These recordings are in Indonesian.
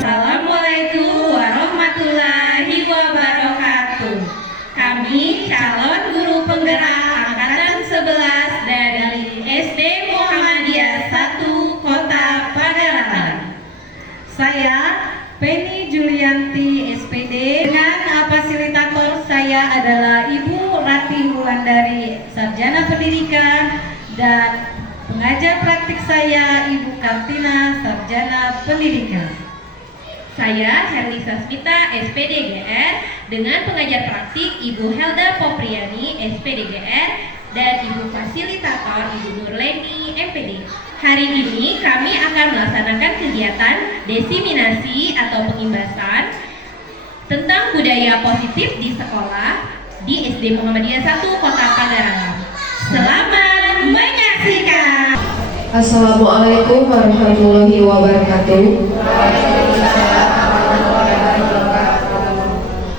Assalamualaikum warahmatullahi wabarakatuh. Kami calon guru penggerak angkatan 11 dari SD Muhammadiyah 1 Kota Padalarang. Saya Penny Julianti SPD, dengan fasilitator saya adalah Ibu Rati Wulandari, Sarjana Pendidikan, dan pengajar praktik saya Ibu Kartina, Sarjana Pendidikan. Saya Herli Sasmita, SPDGR, dengan pengajar praktik Ibu Helda Popriani, SPDGR, dan Ibu Fasilitator Ibu Nurleni, MPD. Hari ini kami akan melaksanakan kegiatan desiminasi atau pengimbasan tentang budaya positif di sekolah di SD Muhammadiyah 1 Kota Padalarang. Selamat menyaksikan. Assalamualaikum warahmatullahi wabarakatuh.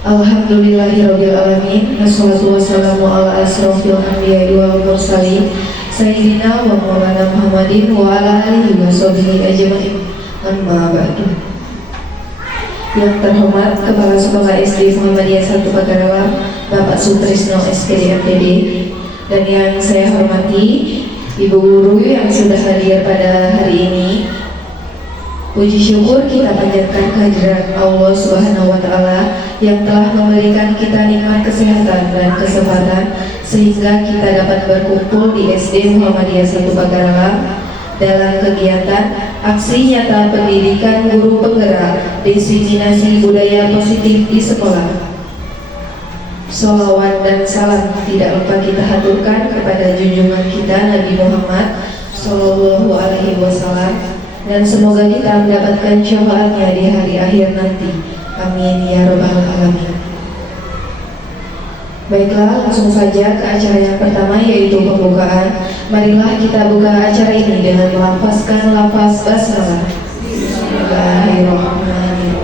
Alhamdulillahirabbil alamin. Wassalatu wassalamu ala asrofil anbiya'i wal mursalin sayyidina wa maulana Muhammadin wa ala alihi wa sahbihi ajmain. Amma ba'du. Yang terhormat Kepala Sekolah SD Muhammadiyah 1 Padalarang Bapak Sutrisno SPD MPD, dan yang saya hormati Ibu Guru yang sudah hadir pada hari ini. Puji syukur kita panjatkan kehadirat Allah Subhanahu wa Ta'ala yang telah memberikan kita nikmat kesehatan dan kesempatan sehingga kita dapat berkumpul di SD Muhammadiyah 1 Padalarang dalam kegiatan aksi nyata pendidikan guru penggerak desiminasi budaya positif di sekolah. Sholawat dan salam tidak lupa kita haturkan kepada junjungan kita Nabi Muhammad Sallallahu Alaihi Wasallam, dan semoga kita mendapatkan syafaatnya di hari akhir nanti. Amin ya rabbal alamin. Baiklah, langsung saja ke acara yang pertama, yaitu pembukaan. Marilah kita buka acara ini dengan melafazkan lafaz basmalah. Bismillahirrahmanirrahim.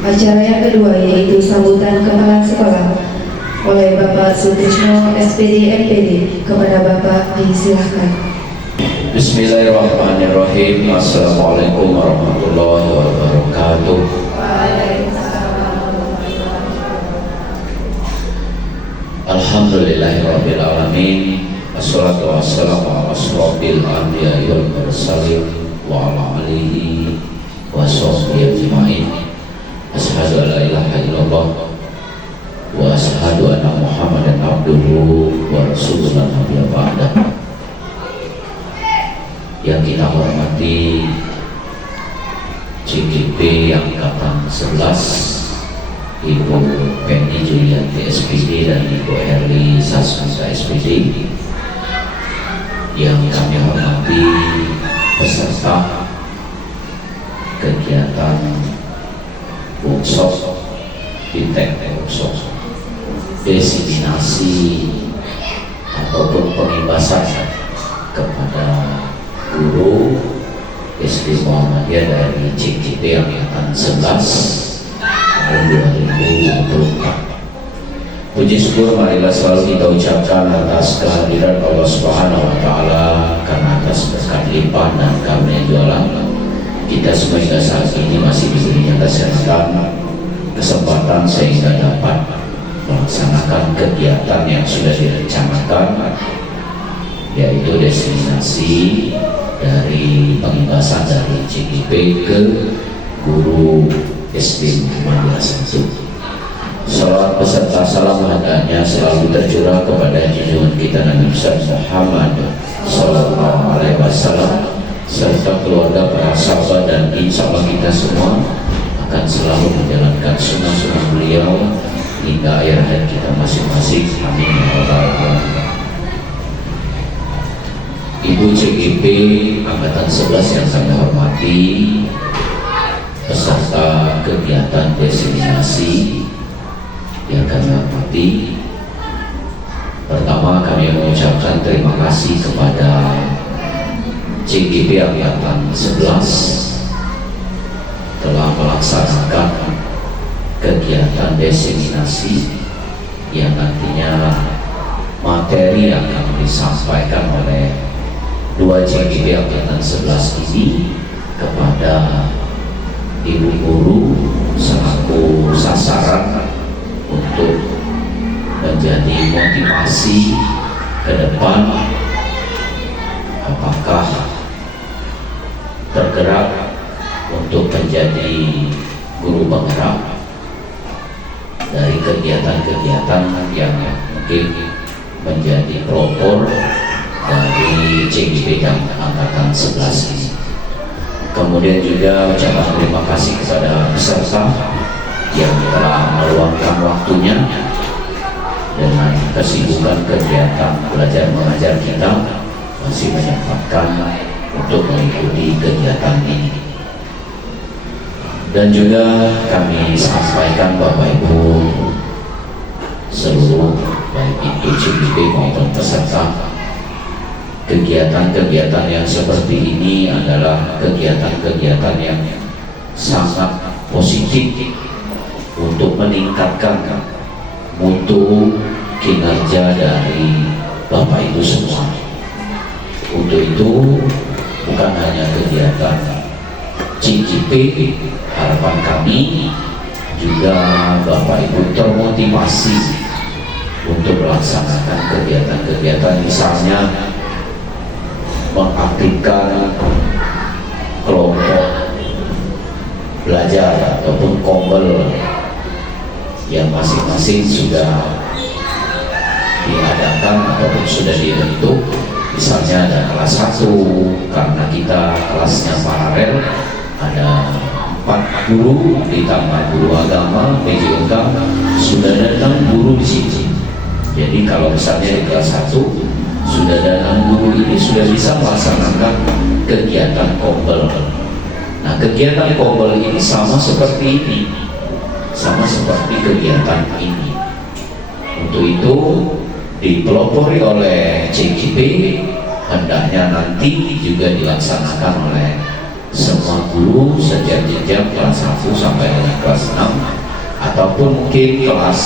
Acara yang kedua yaitu sambutan kepala sekolah oleh Bapak Sutrisno SPD MPD. Kepada Bapak disilahkan. Bismillahirrahmanirrahim. Assalamualaikum warahmatullahi wabarakatuh. Alhamdulillahirabbil alamin. Wassalatu wassalamu ala asrofil anbiya'i wal mursalin wa ala alihi wa sahbihi ajmain. Asyhadu an la ilaha illallah wa asyhadu anna Muhammadan abduhu wa rasuluhu la nabiyya ba'dah. Yang kita hormati CGP Angkatan 11, Ibu Penny Julianti SPD dan Ibu Herli Sasmita SPD. Yang kami hormati peserta kegiatan workshop Fintech workshop desiminasi ataupun pengimbasan kepada guru SD Muhammadiyah dari CGP Angkatan 11 tahun 2024. Puji syukur marilah selalu kita ucapkan atas kehadiran Allah Subhanahu wa Ta'ala, karena atas berkat limpah dan karunia jualan kita semua hingga saat ini masih diberinya kesehatan, kesempatan sehingga dapat melaksanakan kegiatan yang sudah direncanakan, yaitu destinasi dari pengimbasan dari CGP ke guru SD Muhammadiyah 1. Salawat beserta salam hadanya selalu tercurah kepada junjungan kita Nabi Muhammad Sallallahu Alaihi Wasallam serta keluarga, para sahabat, dan insya Allah kita semua akan selalu menjalankan sunnah-sunnah beliau hingga akhir hayat kita masing-masing. Amin ya rabbal alamin. Ibu CGP Angkatan 11 yang saya hormati, peserta kegiatan diseminasi yang kami hormati. Pertama, kami mengucapkan terima kasih kepada CGP Angkatan 11 telah melaksanakan kegiatan diseminasi yang nantinya materi yang akan disampaikan oleh dua CGP Angkatan 11 ini kepada ibu guru selaku sasaran untuk menjadi motivasi ke depan, apakah tergerak untuk menjadi guru penggerak dari kegiatan-kegiatan yang mungkin menjadi pelopor dari CGP Angkatan 11 ini. Kemudian juga ucapan terima kasih kepada peserta yang telah meluangkan waktunya dengan kesibukan kegiatan belajar mengajar kita masih menyempatkan untuk mengikuti kegiatan ini. Dan juga kami sampaikan Bapak Ibu seluruh, baik itu CGP maupun peserta, kegiatan-kegiatan yang seperti ini adalah kegiatan-kegiatan yang sangat positif untuk meningkatkan mutu kinerja dari Bapak Ibu semua. Untuk itu bukan hanya kegiatan CGP, harapan kami juga Bapak Ibu termotivasi untuk melaksanakan kegiatan-kegiatan, misalnya mengaktifkan kelompok belajar ataupun kombel yang masing-masing sudah diadakan ataupun sudah dibentuk. Misalnya ada kelas 1, karena kita kelasnya paralel, ada 4 guru ditambah guru agama, PJOK, sudah ada 6 guru di sini. Jadi kalau misalnya di kelas 1 sudah ada 6 guru, ini sudah bisa melaksanakan kegiatan kombel. Nah, kegiatan kombel ini sama seperti ini, sama seperti kegiatan ini. Untuk itu dipelopori oleh CGP, hendaknya nanti juga dilaksanakan oleh semua guru sejak jenjang kelas 1 sampai dengan kelas 6, ataupun mungkin kelas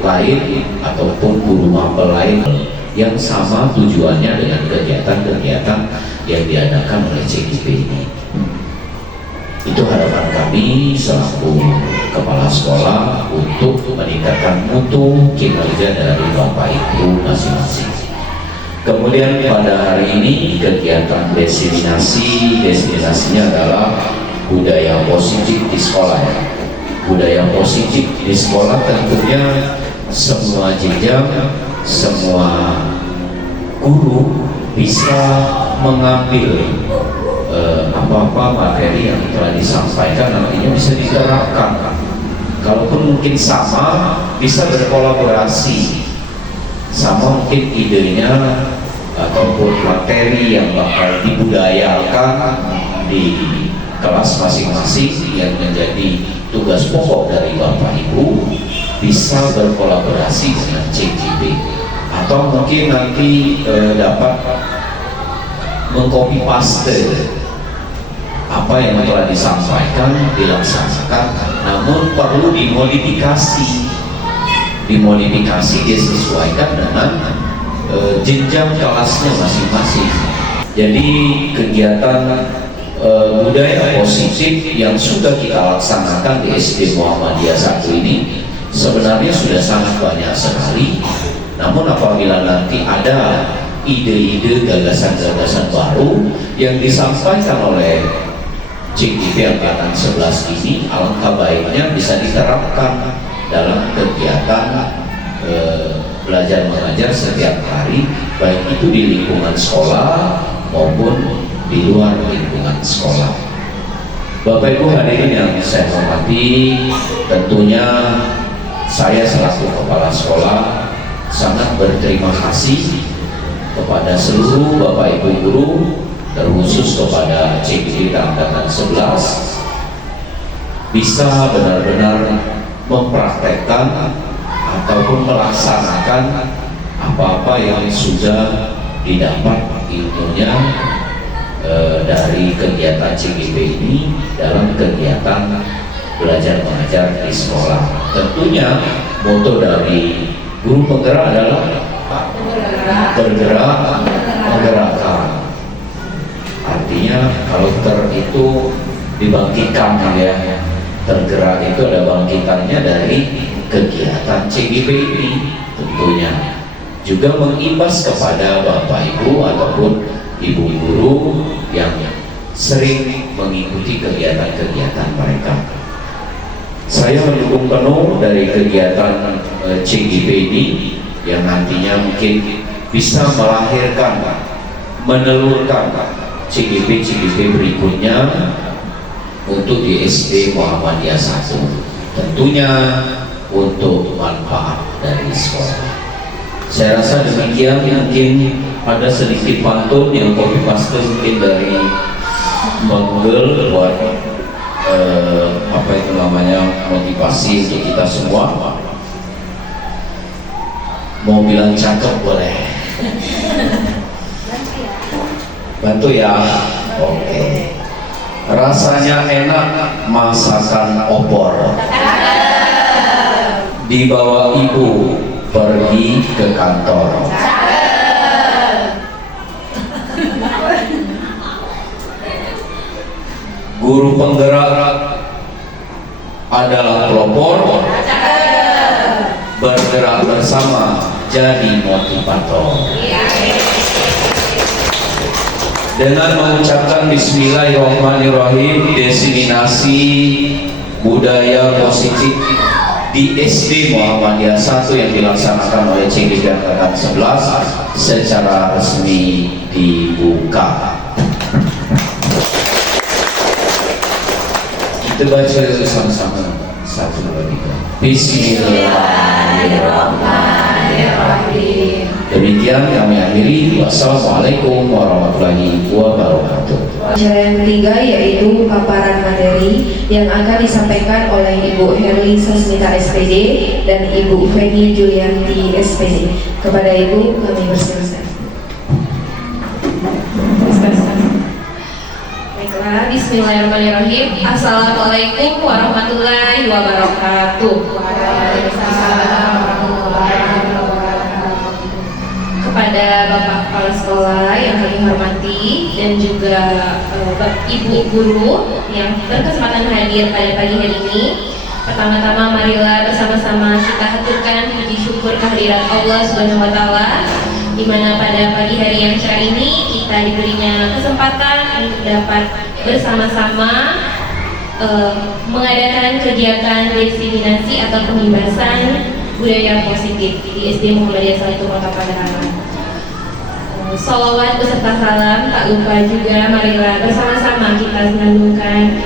lain ataupun guru mapel lain yang sama tujuannya dengan kegiatan-kegiatan yang diadakan oleh CGP ini. Itu harapan kami selaku kepala sekolah untuk meningkatkan mutu kinerja dari Bapak Ibu masing-masing. Kemudian pada hari ini kegiatan destinasinya adalah budaya positif di sekolah. Budaya positif di sekolah tentunya semua jenjang, semua guru bisa mengambil apa-apa materi yang telah disampaikan, nantinya bisa diterapkan. Kalaupun mungkin sama, bisa berkolaborasi, sama mungkin idenya ataupun materi yang bakal dibudayakan di kelas masing-masing yang menjadi tugas pokok dari Bapak Ibu, bisa berkolaborasi dengan CGP, atau mungkin nanti dapat mengcopy paste apa yang telah disampaikan, dilaksanakan, namun perlu dimodifikasi disesuaikan dengan jenjang kelasnya masing-masing. Jadi kegiatan budaya positif yang sudah kita laksanakan di SD Muhammadiyah 1 ini sebenarnya sudah sangat banyak sekali. Namun apabila nanti ada ide-ide, gagasan-gagasan baru yang disampaikan oleh CGP Angkatan 11 ini, alangkah baiknya bisa diterapkan dalam kegiatan belajar mengajar setiap hari, baik itu di lingkungan sekolah maupun di luar lingkungan sekolah. Bapak Ibu hadirin yang saya hormati, tentunya saya selaku kepala sekolah sangat berterima kasih kepada seluruh Bapak Ibu guru, terkhusus kepada CGP Angkatan 11 bisa benar-benar mempraktekkan ataupun melaksanakan apa-apa yang sudah didapat ilmunya dari kegiatan CGP ini dalam kegiatan belajar mengajar di sekolah. Tentunya moto dari guru penggerak adalah bergerak menggerakkan. Artinya kalau itu dibangkitkan ya, tergerak itu ada bangkitannya dari kegiatan CGP ini. Tentunya juga mengimbas kepada Bapak Ibu ataupun Ibu guru yang sering mengikuti kegiatan-kegiatan mereka. Saya mendukung penuh dari kegiatan CGP ini yang nantinya mungkin bisa melahirkan, menelurkan CGP berikutnya untuk di SD Muhammadiyah 1, tentunya untuk manfaat dari sekolah. Saya rasa demikian. Mungkin ada sedikit pantun yang copy paste mungkin dari Banggel buat apa itu namanya, motivasi untuk kita semua. Mau bilang cakep boleh, bantu ya. Oke. Rasanya enak masakan opor, dibawa ibu pergi ke kantor. Guru penggerak adalah pelopor, bergerak bersama jadi motivator. Dengan mengucapkan Bismillahirrahmanirrahim, diseminasi budaya positif di SD Muhammadiyah 1 yang dilaksanakan oleh CGP Angkatan 11 secara resmi dibuka. Kita baca sama-sama, 1, 2, 3. Bismillahirrahmanirrahim. Demikian kami akhiri. Wassalamualaikum warahmatullahi wabarakatuh. Acara yang ketiga yaitu paparan materi yang akan disampaikan oleh Ibu Herli Sasmita SPD dan Ibu Feni Julianti SPD. Kepada Ibu kami persilakan. Baiklah, Bismillahirrahmanirrahim. Assalamualaikum warahmatullahi wabarakatuh. Kepada Bapak Kepala Sekolah yang kami hormati dan juga Ibu Guru yang berkesempatan hadir pada pagi hari ini. Pertama-tama marilah bersama-sama kita haturkan puji syukur kehadirat Allah Subhanahu wa taala, di mana pada pagi hari yang cerah ini kita diberinya kesempatan untuk dapat bersama-sama mengadakan kegiatan diseminasi atau penghibasan budaya positif di SD Muhammadiyah 1 Kota Padalarang. Salawat beserta salam tak lupa juga marilah bersama-sama kita senandungkan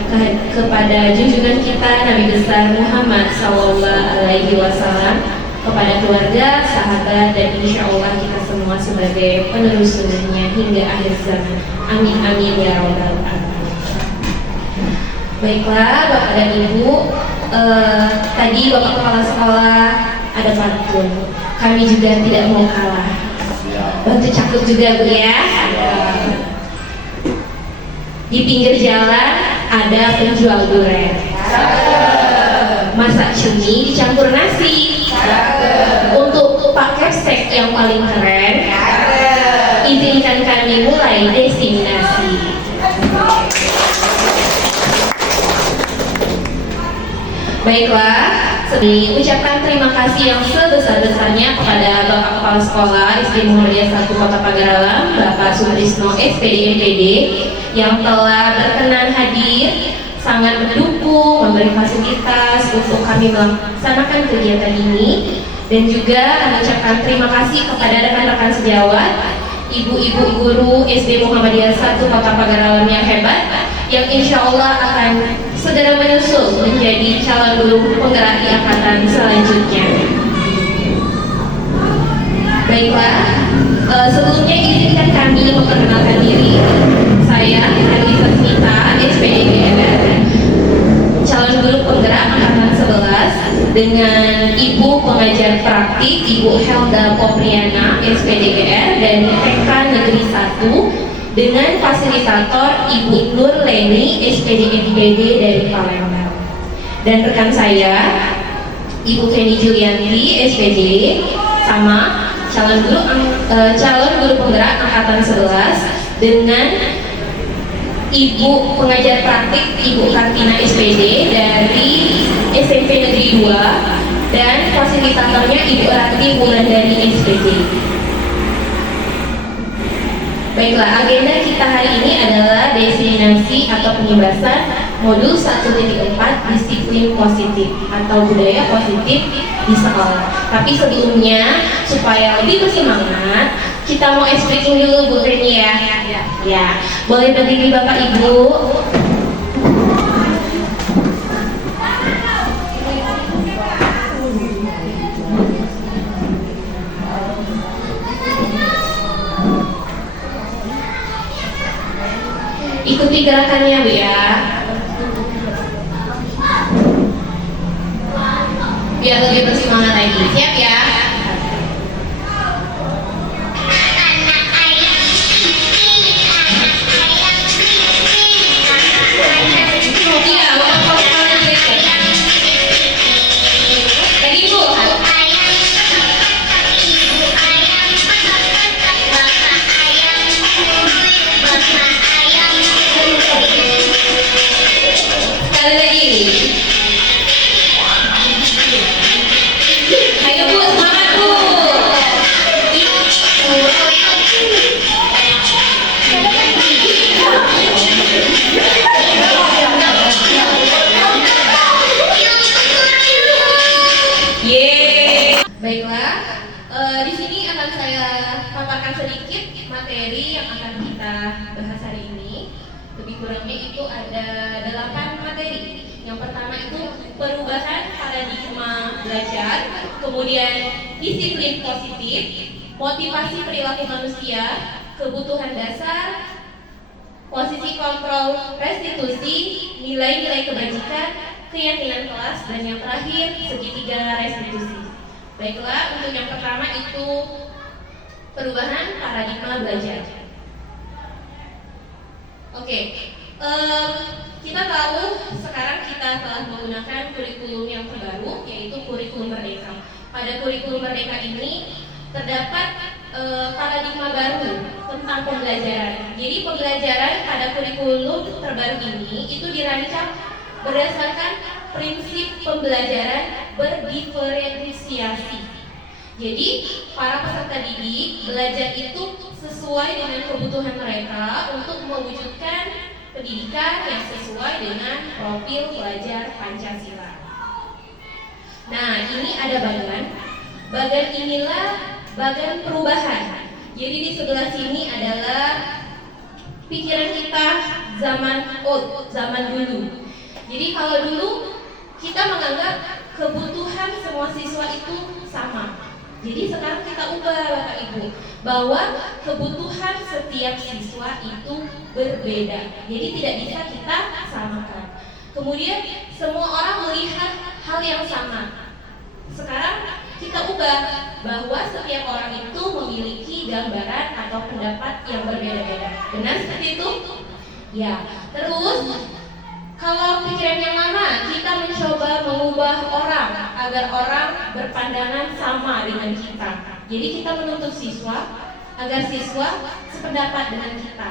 kepada junjungan kita Nabi besar Muhammad Sallallahu Alaihi Wasallam, kepada keluarga, sahabat, dan insya Allah kita semua sebagai penerus sunnahnya hingga akhir zaman. Amin amin ya rabbal alamin. Baiklah Bapak dan Ibu, tadi Bapak Kepala Sekolah ada pantun, kami juga tidak mau kalah. Bantu cakep juga Bu ya. Di pinggir jalan ada penjual durian, masak cumi dicampur nasi. Untuk Pak Kepsek yang paling keren, izinkan kami mulai diseminasi. Baiklah, ucapkan terima kasih yang sebesar-besarnya kepada Bapak Kepala Sekolah SD Muhammadiyah 1 Kota Padalarang, Bapak Sutrisno SPD MPD, yang telah berkenan hadir, sangat mendukung, memberi fasilitas untuk kami melaksanakan kegiatan ini, dan juga mengucapkan terima kasih kepada rekan-rekan sejawat, ibu-ibu guru SD Muhammadiyah 1 Kota Padalarang yang hebat, yang insya Allah akan segera menyusul menjadi calon guru penggerak di angkatan selanjutnya. Baiklah, sebelumnya izinkan kami memperkenalkan diri. Saya Herli Sasmita, SPD GNR, calon guru dengan Ibu Pengajar Praktik Ibu Helda Popriana SPDGR dari TK Negeri 1 dengan fasilitator Ibu Nur Leni SPDMPD dari Palembang, dan rekan saya Ibu Kenny Julianti SPD sama calon guru penggerak angkatan 11 dengan Ibu Pengajar Praktik Ibu Kartina SPD dari SMP Negeri 2 dan fasilitatornya Ibu Rati Wulandari SPD. Baiklah, agenda kita hari ini adalah destinasi atau penyebasan modul 1.4 disiplin positif atau budaya positif di sekolah. Tapi sebelumnya, supaya lebih bersemangat, kita mau ice breaking dulu Bu Reni ya. Ya, boleh berdiri Bapak Ibu. Ikuti gerakannya Bu ya, biar lebih bersemangat lagi. Siap ya? Baiklah, di sini akan saya paparkan sedikit materi yang akan kita bahas hari ini. Lebih kurangnya itu ada 8 materi. Yang pertama itu perubahan paradigma belajar, kemudian disiplin positif, motivasi perilaku manusia, kebutuhan dasar, posisi kontrol restitusi, nilai-nilai kebajikan, keyakinan kelas, dan yang terakhir segitiga restitusi. Baiklah, untuk yang pertama itu perubahan paradigma belajar. Oke, kita tahu sekarang kita telah menggunakan kurikulum yang terbaru, yaitu kurikulum Merdeka. Pada kurikulum Merdeka ini terdapat paradigma baru tentang pembelajaran. Jadi pembelajaran pada kurikulum terbaru ini itu dirancang berdasarkan prinsip pembelajaran berdiferensiasi. Jadi para peserta didik belajar itu sesuai dengan kebutuhan mereka untuk mewujudkan pendidikan yang sesuai dengan profil pelajar Pancasila. Nah, ini ada bagan inilah bagan perubahan. Jadi di sebelah sini adalah pikiran kita zaman dulu. Jadi kalau dulu kita menganggap kebutuhan semua siswa itu sama. Jadi sekarang kita ubah Bapak Ibu, bahwa kebutuhan setiap siswa itu berbeda. Jadi tidak bisa kita samakan. Kemudian semua orang melihat hal yang sama. Sekarang kita ubah bahwa setiap orang itu memiliki gambaran atau pendapat yang berbeda-beda. Benar seperti itu? Ya. Terus kalau pikiran yang lama, kita mencoba mengubah orang agar orang berpandangan sama dengan kita. Jadi kita menuntut siswa agar siswa sependapat dengan kita.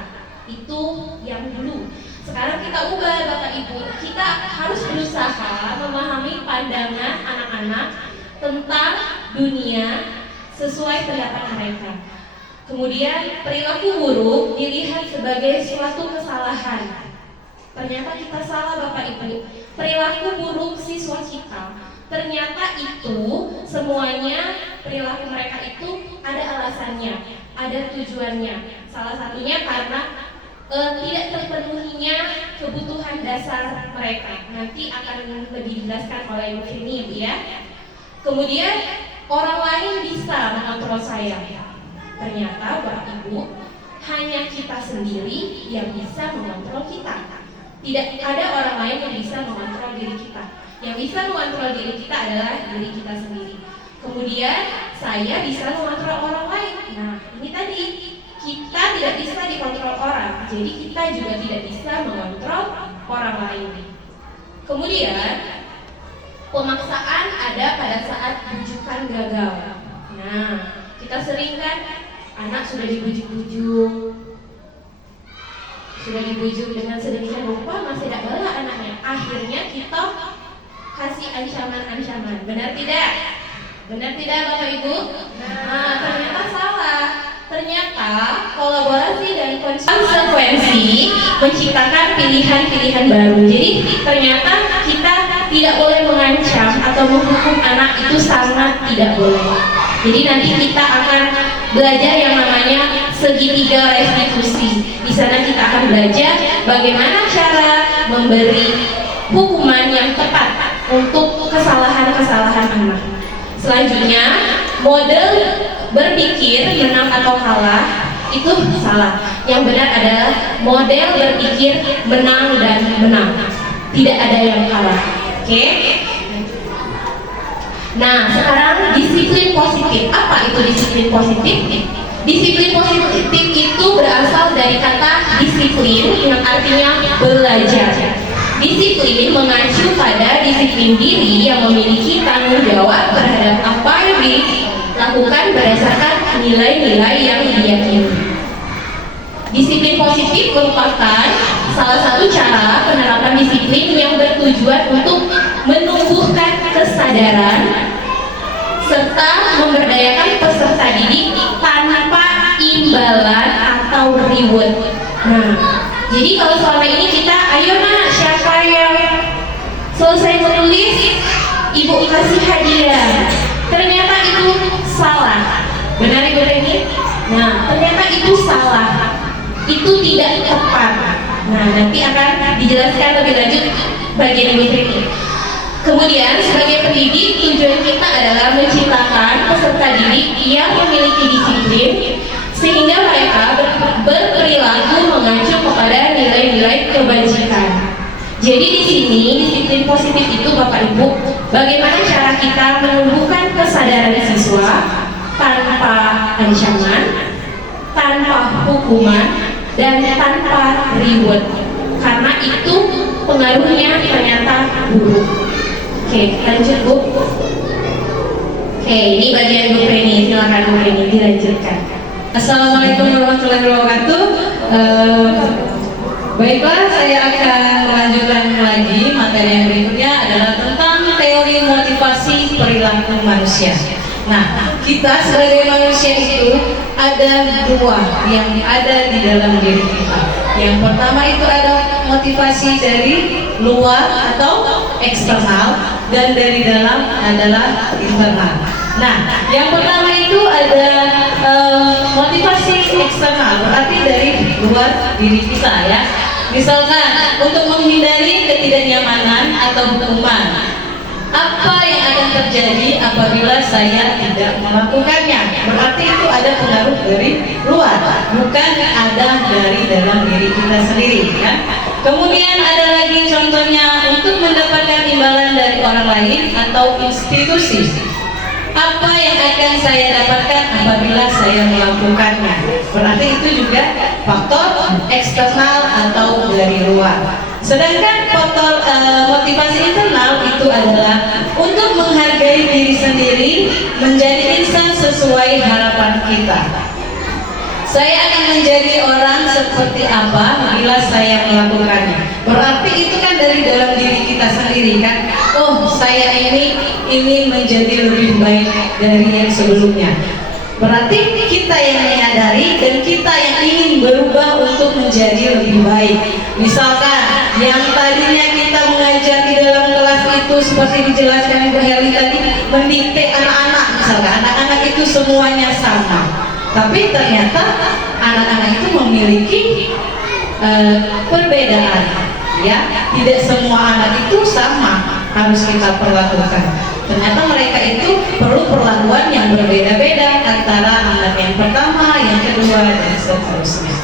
Itu yang dulu. Sekarang kita ubah Bapak Ibu. Kita harus berusaha memahami pandangan anak-anak tentang dunia sesuai pendapat mereka. Kemudian perilaku buruk dilihat sebagai suatu kesalahan. Ternyata kita salah Bapak Ibu. Perilaku buruk siswa kita, ternyata itu semuanya perilaku mereka itu ada alasannya, ada tujuannya. Salah satunya karena tidak terpenuhinya kebutuhan dasar mereka. Nanti akan lebih dijelaskan oleh Ibu Fini ya. Kemudian orang lain bisa mengontrol saya. Ternyata Bapak Ibu, hanya kita sendiri yang bisa mengontrol kita. Tidak ada orang lain yang bisa mengontrol diri kita. Yang bisa mengontrol diri kita adalah diri kita sendiri. Kemudian saya bisa mengontrol orang lain. Nah, ini tadi kita tidak bisa dikontrol orang, jadi kita juga tidak bisa mengontrol orang lain. Kemudian pemaksaan ada pada saat bujukan gagal. Nah, kita sering kan anak sudah dibujuk dengan sedemikian rupa masih tidak bela anaknya. Akhirnya kita kasih ancaman-ancaman. Benar tidak? Benar tidak Bapak Ibu? Nah, ternyata salah. Ternyata kolaborasi dan konsekuensi menciptakan pilihan-pilihan baru. Jadi ternyata kita tidak boleh mengancam atau menghukum anak, itu sangat tidak boleh. Jadi nanti kita akan belajar yang namanya segitiga restitusi. Di sana kita akan belajar bagaimana cara memberi hukuman yang tepat untuk kesalahan-kesalahan anak. Selanjutnya, model berpikir menang atau kalah itu salah. Yang benar adalah model berpikir menang dan menang. Tidak ada yang kalah. Oke? Nah, sekarang disiplin positif. Apa itu disiplin positif? Disiplin positif itu berasal dari kata disiplin yang artinya belajar. Disiplin mengacu pada disiplin diri yang memiliki tanggung jawab terhadap apa yang dilakukan berdasarkan nilai-nilai yang diyakini. Disiplin positif merupakan salah satu cara penerapan disiplin yang bertujuan untuk menumbuhkan kesadaran serta memberdayakan peserta didik tanpa imbalan atau reward. Nah, jadi kalau selama ini kita, ayo nak, siapa yang selesai menulis, ibu kasih hadiah. Ternyata itu salah. Benar Ibu Reni? Nah, ternyata itu salah. Itu tidak tepat. Nah, nanti akan dijelaskan lebih lanjut bagian Ibu Reni. Kemudian sebagai pendidik, tujuan kita adalah menciptakan peserta didik yang memiliki disiplin sehingga mereka berperilaku mengacu kepada nilai-nilai kebajikan. Jadi di sini disiplin positif itu Bapak Ibu, bagaimana cara kita menumbuhkan kesadaran siswa tanpa ancaman, tanpa hukuman, dan tanpa reward. Karena itu pengaruhnya ternyata buruk. Oke, lanjut Bu. Oke, ini bagian Bu Reni. Silakan Bu Reni dilanjutkan. Assalamualaikum warahmatullahi wabarakatuh. Baiklah, saya akan melanjutkan lagi materi yang berikutnya adalah tentang teori motivasi perilaku manusia. Nah, kita sebagai manusia itu ada dua yang ada di dalam diri kita. Yang pertama itu ada motivasi dari luar atau eksternal, dan dari dalam adalah internal. Nah, yang pertama itu ada motivasi eksternal, berarti dari luar diri kita ya. Misalkan untuk menghindari ketidaknyamanan atau hukuman, apa yang akan terjadi apabila saya tidak melakukannya? Berarti itu ada pengaruh dari luar, bukan ada dari dalam diri kita sendiri ya. Kemudian ada lagi contohnya untuk mendapatkan imbalan dari orang lain atau institusi. Apa yang akan saya dapatkan apabila saya melakukannya? Berarti itu juga faktor eksternal atau dari luar. Sedangkan faktor motivasi internal itu adalah untuk menghargai diri sendiri, menjadi insan sesuai harapan kita. Saya akan menjadi orang seperti apa bila saya melakukannya. Berarti itu kan dari dalam diri kita sendiri kan. Oh, saya ini ingin menjadi lebih baik dari yang sebelumnya. Berarti kita yang menyadari dan kita yang ingin berubah untuk menjadi lebih baik. Misalkan yang tadinya kita mengajar di dalam kelas itu seperti dijelaskan Ibu Heli tadi, mendikte anak-anak, misalkan anak-anak itu semuanya sama. Tapi ternyata anak-anak itu memiliki perbedaan, ya. Tidak semua anak itu sama harus kita perlakukan. Ternyata mereka itu perlu perlakuan yang berbeda-beda antara anak yang pertama, yang kedua, dan seterusnya.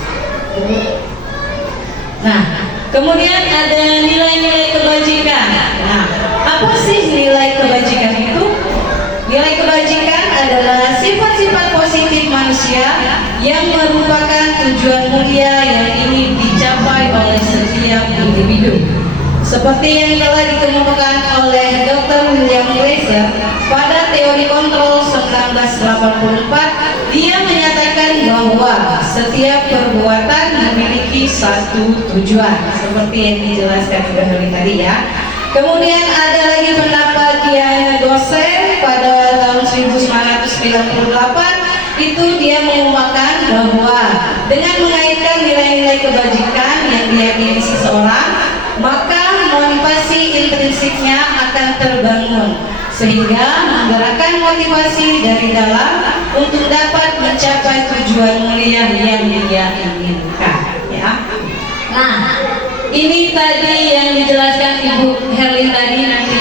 Nah, kemudian ada nilai-nilai kebajikan. Nah, apa yang merupakan tujuan mulia yang ingin dicapai oleh setiap individu. Seperti yang telah dikemukakan oleh Dr. William Glaser pada teori kontrol 1984, dia menyatakan bahwa setiap perbuatan memiliki satu tujuan, seperti yang dijelaskan oleh tadi ya. Kemudian ada lagi pendapat yang dosen pada tahun 1998, itu dia mengumumkan bahwa dengan mengaitkan nilai-nilai kebajikan yang diyakini seseorang, maka motivasi intrinsiknya akan terbangun sehingga menggerakkan motivasi dari dalam untuk dapat mencapai tujuan mulia yang dia inginkan ya. Nah, ini tadi yang dijelaskan Ibu Herlin tadi, nanti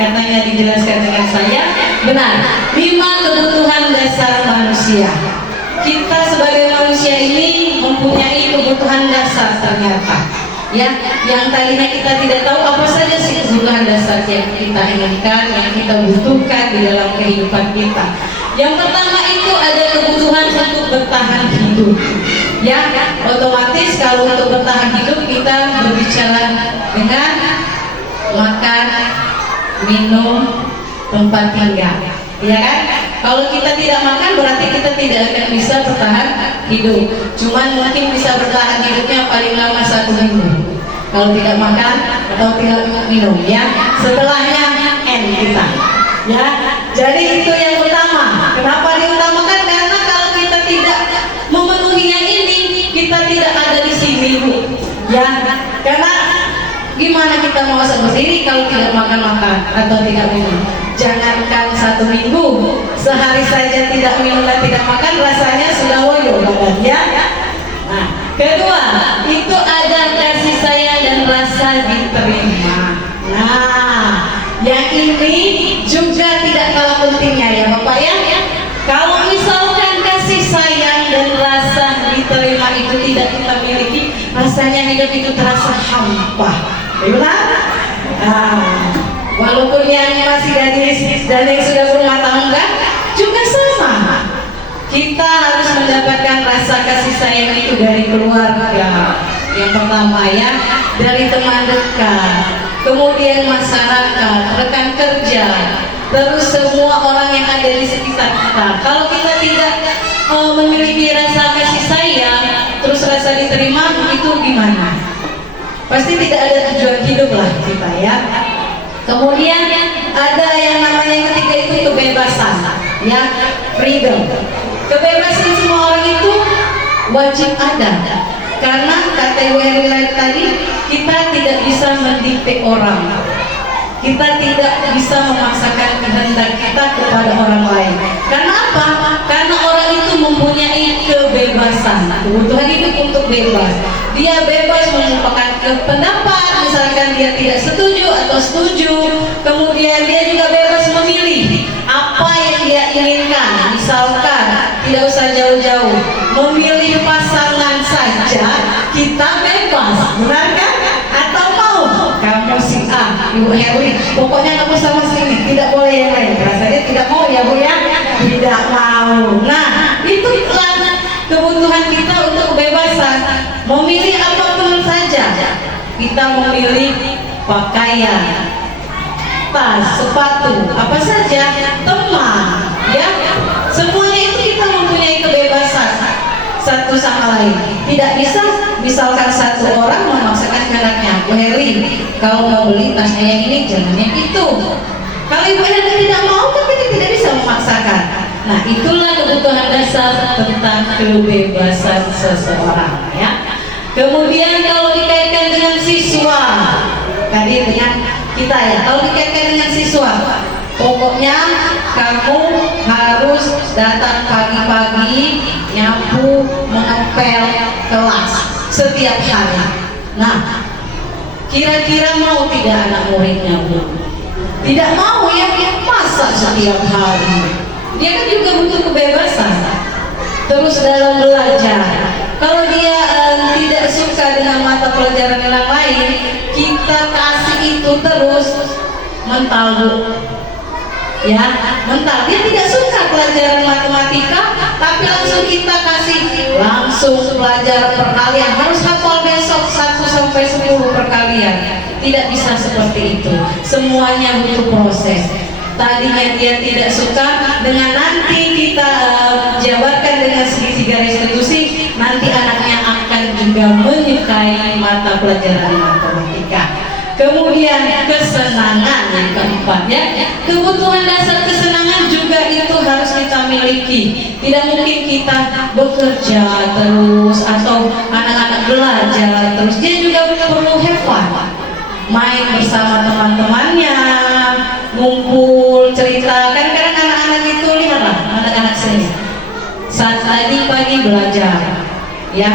katanya dijelaskan dengan saya. Benar, 5 kebutuhan dasar manusia. Kita sebagai manusia ini mempunyai kebutuhan dasar ternyata ya, yang tadinya kita tidak tahu apa saja sih kebutuhan dasar yang kita inginkan, yang kita butuhkan di dalam kehidupan kita. Yang pertama itu ada kebutuhan untuk bertahan hidup ya. Otomatis kalau untuk bertahan hidup kita berbicara dengan makan, minum, tempat tinggal ya kan. Kalau kita tidak makan berarti kita tidak akan bisa bertahan hidup. Cuman mungkin bisa bertahan hidupnya paling lama 1 minggu kalau tidak makan atau tidak minum ya. Setelahnya N kita ya. Jadi itu yang utama. Kenapa diutamakan? Karena kalau kita tidak memenuhi yang ini, kita tidak ada di sini ya. Karena gimana kita mau berdiri kalau tidak makan atau tidak minum? Jangankan 1 minggu, sehari saja tidak minum dan tidak makan rasanya sudah loyo badannya. Nah, kedua itu ada kasih sayang dan rasa diterima. Nah, yang ini juga tidak kalah pentingnya ya Bapak ya. Kalau misalkan kasih sayang dan rasa diterima itu tidak kita miliki, rasanya hidup itu terasa hampa. Benar? Walaupun yang masih gadis dan yang sudah berumah tangga juga sama. Kita harus mendapatkan rasa kasih sayang itu dari keluarga. Yang pertama ya, dari teman dekat, kemudian masyarakat, rekan kerja, terus semua orang yang ada di sekitar kita. Kalau kita tidak memiliki rasa kasih sayang, terus rasa diterima, itu gimana? Pasti tidak ada tujuan hidup lah kita ya. Kemudian ada yang namanya yang ketiga itu kebebasan ya, freedom. Kebebasan semua orang itu wajib ada, karena kata Ibu Herlin tadi, kita tidak bisa mendikte orang, kita tidak bisa memaksakan kehendak kita kepada orang lain. Karena apa? Karena orang itu mempunyai kebebasan, kebutuhan hidup untuk bebas. Dia bebas mengungkapkan pendapat, misalkan dia tidak setuju atau setuju. Kemudian dia juga bebas memilih apa yang dia inginkan. Misalkan tidak usah jauh-jauh, memilih pasangan saja kita bebas, benar kan? Atau mau kamu si A, Ibu Herlin, pokoknya kamu sama sini, tidak boleh yang lain. Rasanya tidak mau ya Bu ya? Tidak mau. Nah, itu kebutuhan kita untuk kebebasan, memilih apapun saja. Kita memilih pakaian, tas, sepatu, apa saja, teman, ya, semuanya itu kita mempunyai kebebasan satu sama lain. Tidak bisa misalkan satu orang memaksakan kehendaknya. Bu Herlin, kalau mau beli tasnya yang ini, jangan yang itu. Kalau Ibu Herlin tidak mau, kan kita tidak bisa memaksakan. Nah, itulah kebutuhan dasar tentang kebebasan seseorang ya. Kemudian kalau dikaitkan dengan siswa, tadi dengan kita ya, kalau dikaitkan dengan siswa, pokoknya kamu harus datang pagi-pagi, nyapu, mengepel kelas setiap hari. Nah, kira-kira mau tidak anak muridnya Bu? Tidak mau ya, masa setiap hari? Dia kan juga butuh kebebasan. Terus dalam belajar, kalau dia tidak suka dengan mata pelajaran yang lain, kita kasih itu terus mental Bu. Ya, mental. Dia tidak suka pelajaran matematika, tapi langsung kita kasih langsung belajar perkalian, harus hafal besok 1 sampai 10 perkalian. Tidak bisa seperti itu. Semuanya butuh proses. Tadinya dia tidak suka, dengan nanti kita jabarkan dengan segitiga restitusi, nanti anaknya akan juga menyukai mata pelajaran matematika. Kemudian kesenangan yang keempat, ya, kebutuhan dasar kesenangan juga itu harus kita miliki. Tidak mungkin kita bekerja terus atau anak-anak belajar terus, dia juga perlu have fun, main bersama teman-temannya, ngumpul, cerita. Kadang-kadang anak-anak itu, lihatlah anak-anak seni, saat tadi pagi belajar, ya,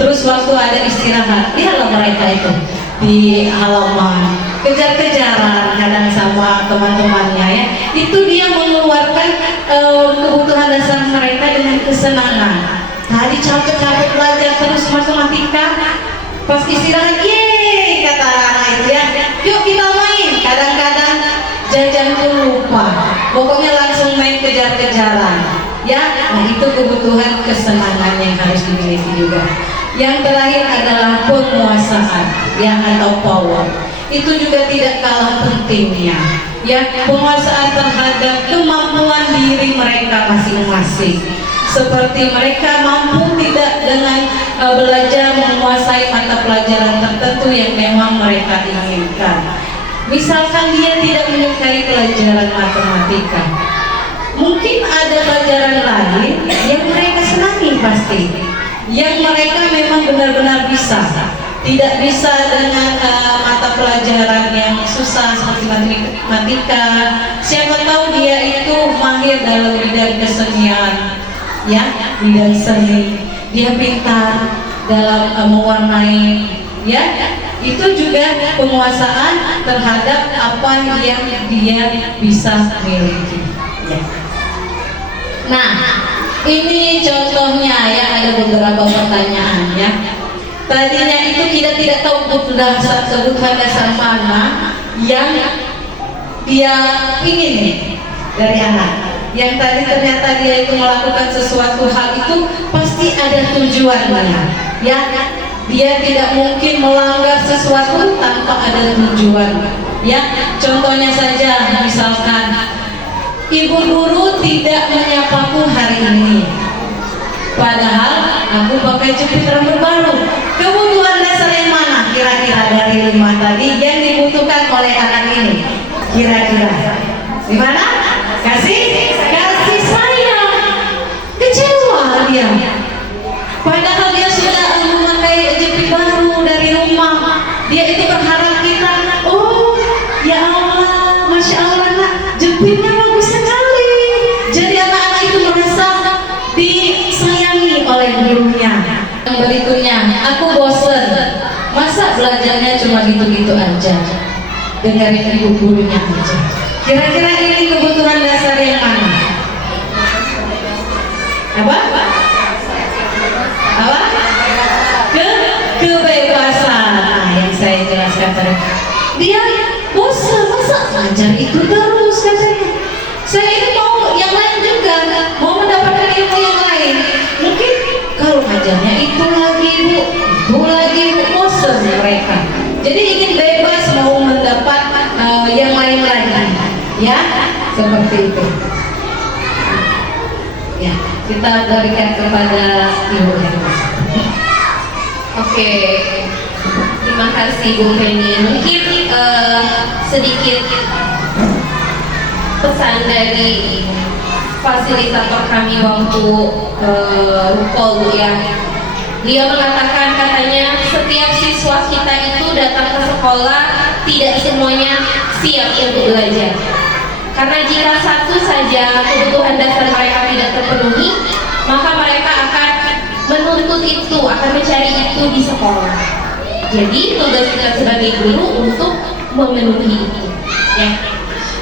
terus waktu ada istirahat, lihatlah mereka itu di halaman kejar-kejaran kadang sama teman-temannya, ya. Itu dia mengeluarkan kebutuhan dasar mereka dengan kesenangan. Tadi capek-capek belajar terus matematika, pas istirahat, yeay, kata anak itu, ya, yuk kita main. Kadang-kadang jajan pun lupa, pokoknya langsung main kejar-kejaran, ya. Nah, itu kebutuhan kesenangan yang harus dimiliki juga. Yang terakhir adalah penguasaan, ya, atau power. Itu juga tidak kalah pentingnya, ya, penguasaan terhadap kemampuan diri mereka masing-masing. Seperti mereka mampu tidak dengan belajar menguasai mata pelajaran tertentu yang memang mereka inginkan. Misalkan dia tidak menyukai pelajaran matematika, mungkin ada pelajaran lain yang mereka senangi pasti, yang mereka memang benar-benar bisa. Tidak bisa dengan mata pelajaran yang susah seperti matematika. Siapa tahu dia itu mahir dalam bidang kesenian, ya, bidang seni. Dia pintar dalam mewarnai, ya. Itu juga penguasaan terhadap apa yang dia bisa miliki, ya. Nah, ini contohnya, ya, ada beberapa pertanyaan, ya. Tadinya itu kita tidak tahu kebutuhan dasar mana yang dia ingin nih dari anak. Yang tadi ternyata dia itu melakukan sesuatu hal itu pasti ada tujuannya, ya. Dia tidak mungkin melanggar sesuatu tanpa ada tujuan, ya. Contohnya saja, misalkan ibu guru tidak menyapaku hari ini, padahal aku pakai jepit rambut baru. Kebutuhan dasar yang mana kira-kira dari 5 tadi yang dibutuhkan oleh anak ini? Kira-kira gimana? Kasih sayang. Kecewa dia, padahal dia sudah memakai jepit baru dari rumah. Dia itu berharap kita, oh ya Allah, Masya Allah, nak, jepitnya bagus sekali. Jadi anak-anak itu merasa disayangi oleh gurunya. Yang berikutnya, aku bosen, masa belajarnya cuma gitu-gitu aja, dengerin ibu gurunya aja. Kira-kira ini kebutuhan dasar yang mana? Apa? Kebebasan. Nah, yang saya jelaskan tadi, dia bosan, masa belajar itu terus, katanya. Saya ini mau yang lain juga, mau mendapatkan ilmu yang lain. Mungkin kalau ngajarnya itu lagi bu lagi bu, bosan mereka. Jadi ingin bebas, mau mendapat yang lain lagi, ya, seperti itu. Ya, kita berikan kepada Ibu Hemas. Oke, terima kasih Bu Penny. Mungkin sedikit pesan dari fasilitator kami waktu Rukol, Bu, ya. Dia mengatakan, katanya setiap siswa kita itu datang ke sekolah tidak semuanya siap untuk belajar. Karena jika satu saja kebutuhan dasar mereka tidak terpenuhi, maka mereka akan menuntut itu, akan mencari itu di sekolah. Jadi tugas kita sebagai guru untuk memenuhi itu, ya.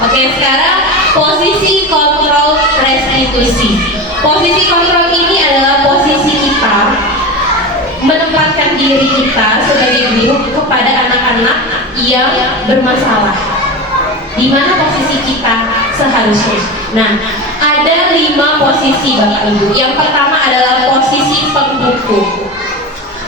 Oke, sekarang posisi kontrol restitusi. Posisi kontrol ini adalah posisi kita menempatkan diri kita sebagai guru kepada anak-anak yang bermasalah. Di mana posisi kita seharusnya? Nah, Ada 5 posisi Bapak Ibu. Yang pertama adalah posisi penghukum.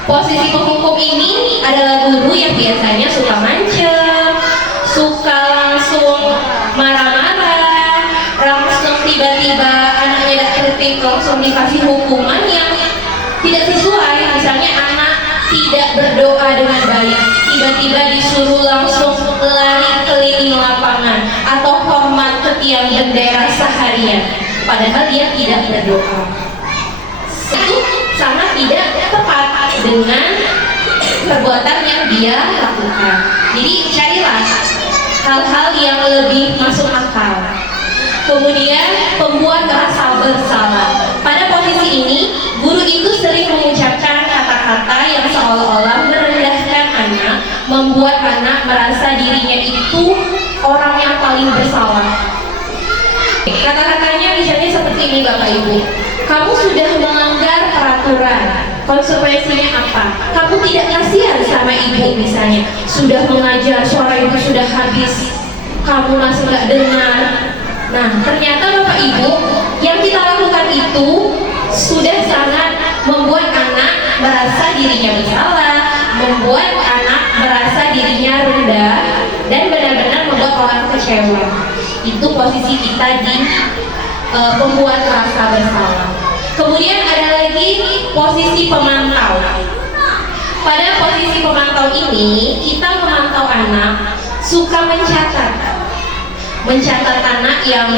Posisi penghukum ini adalah guru yang biasanya suka mancem, suka langsung marah-marah, langsung tiba-tiba anaknya tidak tertib, langsung dikasih hukuman yang tidak sesuai. Misalnya anak tidak berdoa dengan baik, tiba-tiba disuruh langsung lari keliling lapangan atau hormat ke tiang bendera seharian, padahal dia tidak berdoa. Itu sangat tidak tepat dengan perbuatan yang dia lakukan. Jadi carilah hal-hal yang lebih masuk akal. Kemudian pembuat rasa bersalah. Pada posisi ini, guru itu sering mengucapkan kata-kata yang seolah-olah merendahkan anak, membuat anak merasa dirinya itu orang yang paling bersalah. Kata-katanya misalnya seperti ini Bapak Ibu, kamu sudah melanggar peraturan, konsekuensinya apa? Kamu tidak kasihan sama ibu misalnya, sudah mengajar, suara ibu sudah habis, kamu masih nggak dengar. Nah, ternyata Bapak Ibu, yang kita lakukan itu sudah sangat membuat anak merasa dirinya bersalah, membuat anak merasa dirinya rendah, dan benar-benar membuat orang kecewa. Itu posisi kita di pembuat rasa bersalah. Kemudian ada lagi posisi pemantau. Pada posisi pemantau ini, kita memantau anak, suka mencatat anak yang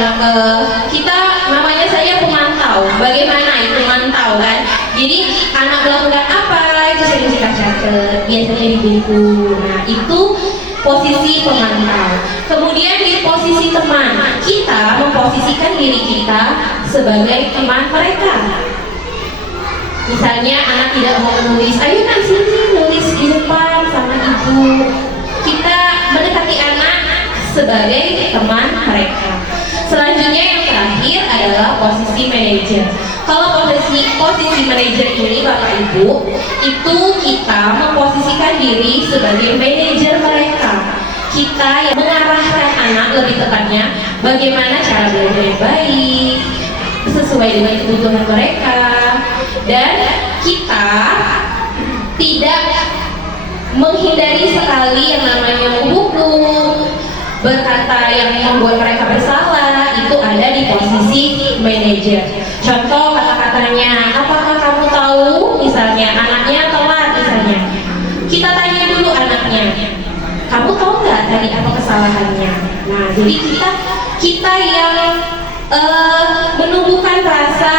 kita namanya saja pemantau. Bagaimana itu memantau kan? Jadi anak melakukan apa itu sering kita catat, biasanya di buku. Nah, itu posisi pemantau. Kemudian di posisi teman, kita memposisikan diri kita sebagai teman mereka. Misalnya anak tidak mau menulis, ayo nak sini nulis di depan sama ibu. Kita mendekati anak sebagai teman mereka. Selanjutnya yang terakhir adalah posisi manajer. Kalau posisi manajer ini Bapak Ibu, itu kita memposisikan diri sebagai manajer mereka. Kita yang mengarahkan anak, lebih tepatnya bagaimana cara belajar yang baik sesuai dengan kebutuhan mereka, dan kita tidak menghindari sekali yang namanya menghukum, berkata yang membuat mereka bersalah. Itu ada di posisi manajer. Contoh kata-katanya, apakah kamu tahu misalnya anaknya telat misalnya, kita tanya dulu anaknya, kamu tahu nggak tadi apa kesalahannya? Nah, jadi kita yang menumbuhkan rasa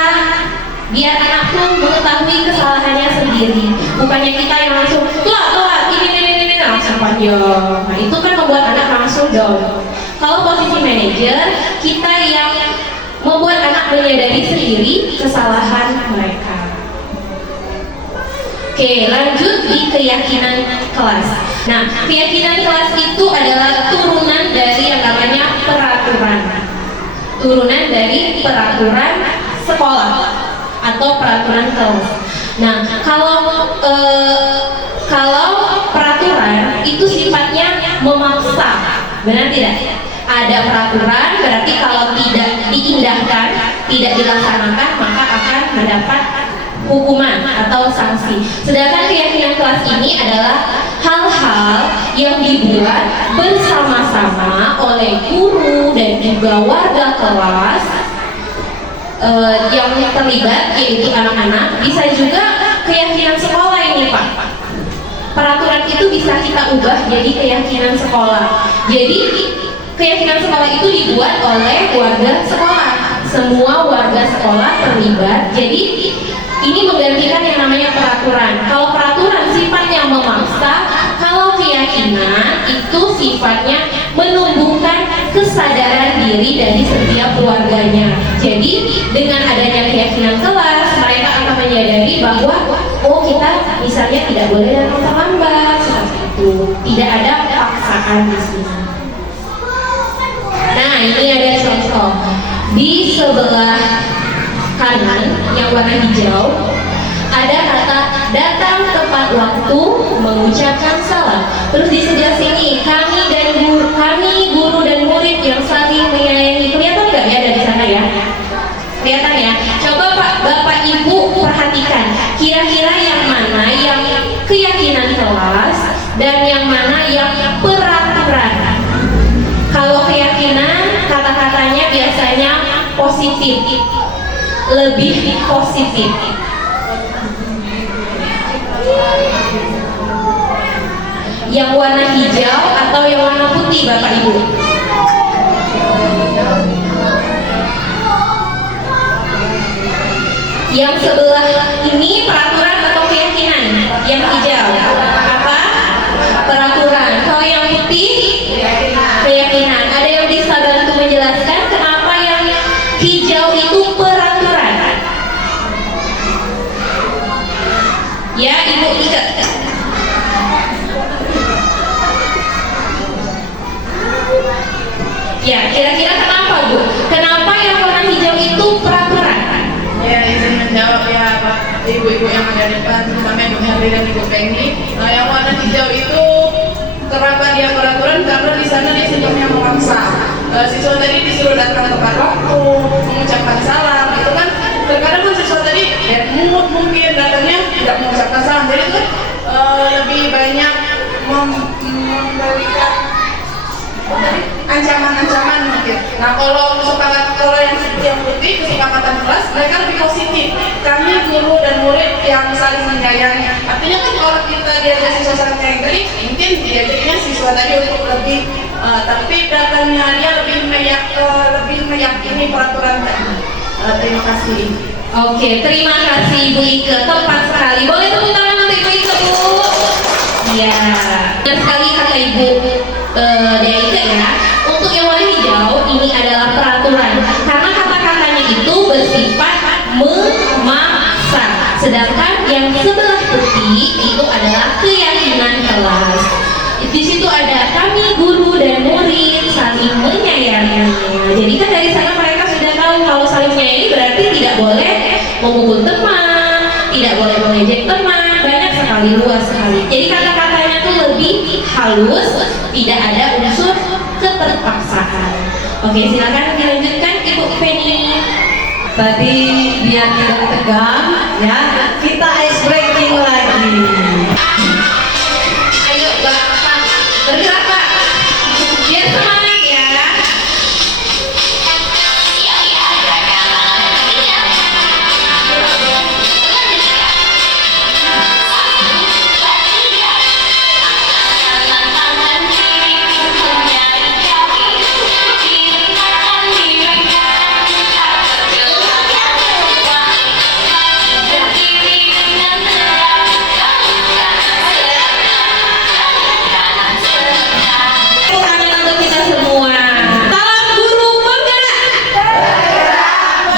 biar anak pun mengetahui kesalahannya sendiri, bukannya kita yang langsung telat ini langsung panjang. Nah, itu kan membuat anak langsung down. Kalau posisi manajer, kita yang membuat anak menyadari sendiri kesalahan mereka. Oke, lanjut di keyakinan kelas. Nah, keyakinan kelas itu adalah turunan dari yang namanya peraturan. Turunan dari peraturan sekolah atau peraturan kelas. Nah, kalau peraturan itu sifatnya memaksa, benar tidak? Ada peraturan berarti kalau tidak diindahkan, tidak dilaksanakan, maka akan mendapat hukuman atau sanksi. Sedangkan keyakinan kelas ini adalah hal-hal yang dibuat bersama-sama oleh guru dan juga warga kelas yang terlibat, yaitu anak-anak. Bisa juga keyakinan sekolah ini Pak. Peraturan itu bisa kita ubah jadi keyakinan sekolah. Jadi keyakinan sekolah itu dibuat oleh warga sekolah. Semua warga sekolah terlibat. Jadi ini menggantikan yang namanya peraturan. Kalau peraturan sifatnya memaksa, kalau keyakinan itu sifatnya menumbuhkan kesadaran diri dari setiap keluarganya. Jadi dengan adanya keyakinan kelas, mereka akan menyadari bahwa oh, kita misalnya tidak boleh datang terlambat, seperti itu. Tidak ada paksaan di sini. Nah, ini ada contoh di sebelah kanan yang warna hijau ada kata datang tepat waktu, mengucapkan salam. Terus di sebelah sini kami guru dan murid yang saling menyayangi. Kelihatan nggak ya dari sana ya? positif, lebih positif. Yang warna hijau atau yang warna putih, Bapak Ibu? Yang sebelah ini peraturan atau keyakinan? Yang hijau apa? Peraturan. Kalau yang putih keyakinan. Ada yang bisa bantu menjelaskan kenapa yang hijau itu peraturan? Ya, Ibu Ika. Ya, kira-kira kenapa, Bu? Kenapa yang warna hijau itu peraturan? Ya, izin menjawab ya Pak, ibu-ibu yang ada di depan, terutama Ibu Herli dan Ibu Penny. Yang warna hijau itu kenapa dia peraturan? Karena di sana dia sistemnya memaksa. Siswa tadi disuruh datang tepat waktu, mengucapkan salam. Itu kan terkadang kan siswa tadi ya mungkin datangnya tidak mengucapkan salam. Jadi itu lebih banyak memberikan ancaman-ancaman mungkin. Nah, kalau yang putih kesepakatan kelas, mereka lebih positif. Kami guru dan murid yang saling menyayangi. Artinya kan kalau kita diajak siswa saling menyayangi tadi, mungkin diajaknya siswa tadi untuk lebih tertib datangnya, dia lebih meyakini peraturan tadi. Terima kasih. Oke, terima kasih Ibu Ike, tepat sekali. Boleh tepuk tangan untuk Ibu Ike, Bu? Iya, benar sekali kata Ibu Ike ya. Untuk yang warna hijau ini adalah peraturan, karena kata-katanya itu bersifat memaksa. Sedangkan yang sebelah putih itu adalah keyakinan kelas. Di situ ada kami guru dan murid saling menyayangi. Jadi kan dari sana mereka sudah tahu kalau saling menyayangi berarti tidak boleh memukul teman, tidak boleh mengejek teman, banyak sekali, luas sekali. Jadi kata-katanya tuh lebih halus, tidak ada unsur keterpaksaan. Oke, silakan dilanjutkan Ibu Penny. Tadi biar tidak tegang ya, kita ice breaking lagi. Ayo Bapak, bergerak Pak, biar semangat ya. Tangan untuk kita semua. Salam guru penggerak.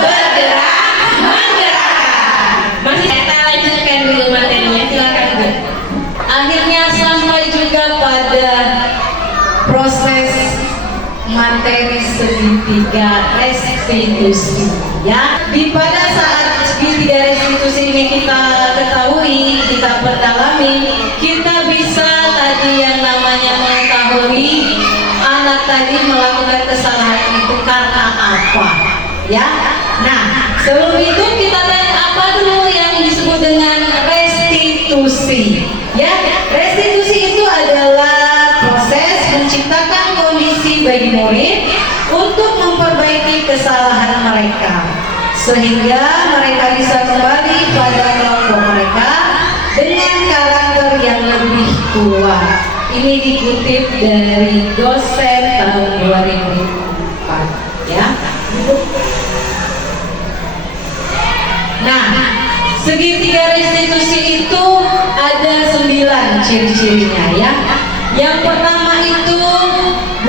Bergerak, menggerakkan. Masih kita lanjutkan dulu materinya, silakan Bu. Akhirnya sampai juga pada proses materi segitiga restitusi ya. Pada saat segitiga restitusi ini kita ketahui, kita perdalami, kita bisa tadi yang namanya mengetahui anak tadi melakukan kesalahan itu karena apa ya. Nah, sebelum itu kita tanya apa dulu yang disebut dengan restitusi ya. Restitusi itu adalah proses menciptakan kondisi bagi murid untuk memperbaiki kesalahan mereka sehingga mereka bisa kembali pada kelompok mereka dengan karakter yang lebih kuat. Ini dikutip dari dosen tahun 2004 ya. Nah, segitiga restitusi itu ada 9 ciri-cirinya ya. Yang pertama itu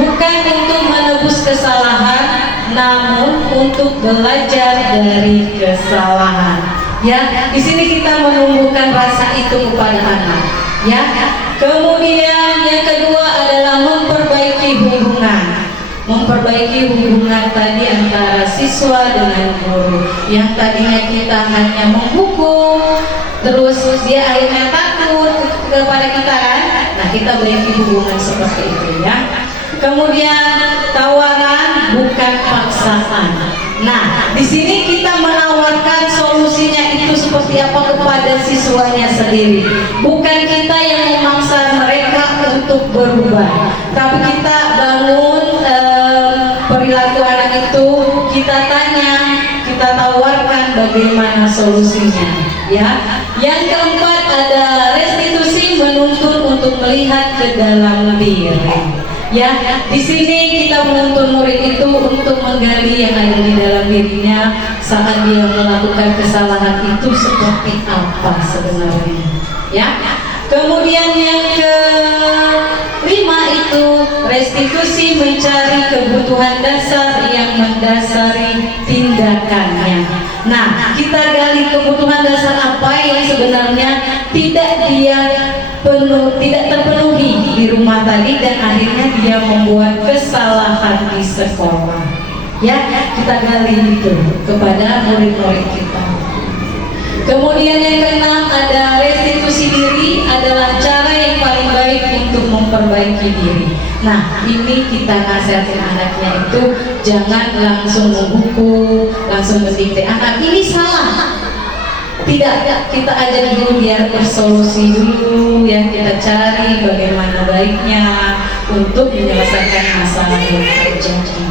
bukan untuk menebus kesalahan, namun untuk belajar dari kesalahan. Ya, di sini kita menumbuhkan rasa itu kepada anak. Ya. Kemudian yang kedua adalah memperbaiki hubungan. Memperbaiki hubungan tadi antara siswa dengan guru. Yang tadinya kita hanya menghukum, terus dia akhirnya takut kepada kita kan. Nah, kita perbaiki hubungan seperti itu ya. Kemudian tawaran bukan paksaan. Nah, di sini kita menawarkan solusinya itu seperti apa kepada siswanya sendiri. Bukan kita yang memaksa mereka untuk berubah, tapi kita bangun perilaku anak itu, kita tanya bagaimana solusinya, ya. Yang keempat ada restitusi, menuntun untuk melihat ke dalam diri. Ya, di sini kita menuntun murid itu untuk menggali yang ada di dalam dirinya saat dia melakukan kesalahan itu seperti apa sebenarnya. Ya. Kemudian yang kelima itu restitusi, mencari kebutuhan dasar yang mendasari tindakannya. Nah, kita gali kebutuhan dasar apa yang sebenarnya tidak terpenuhi di rumah tadi dan akhirnya dia membuat kesalahan di sekolah. Ya, kita gali itu kepada murid-murid kita. Kemudian yang keenam ada restitusi diri, adalah cara yang paling baik untuk memperbaiki diri. Nah, ini kita nasihatin anaknya itu jangan langsung membuku, langsung mendikte anak ini salah. Tidak, kita ajar dulu biar bersolusi dulu, ya, kita cari bagaimana baiknya untuk menyelesaikan masalah yang terjadi.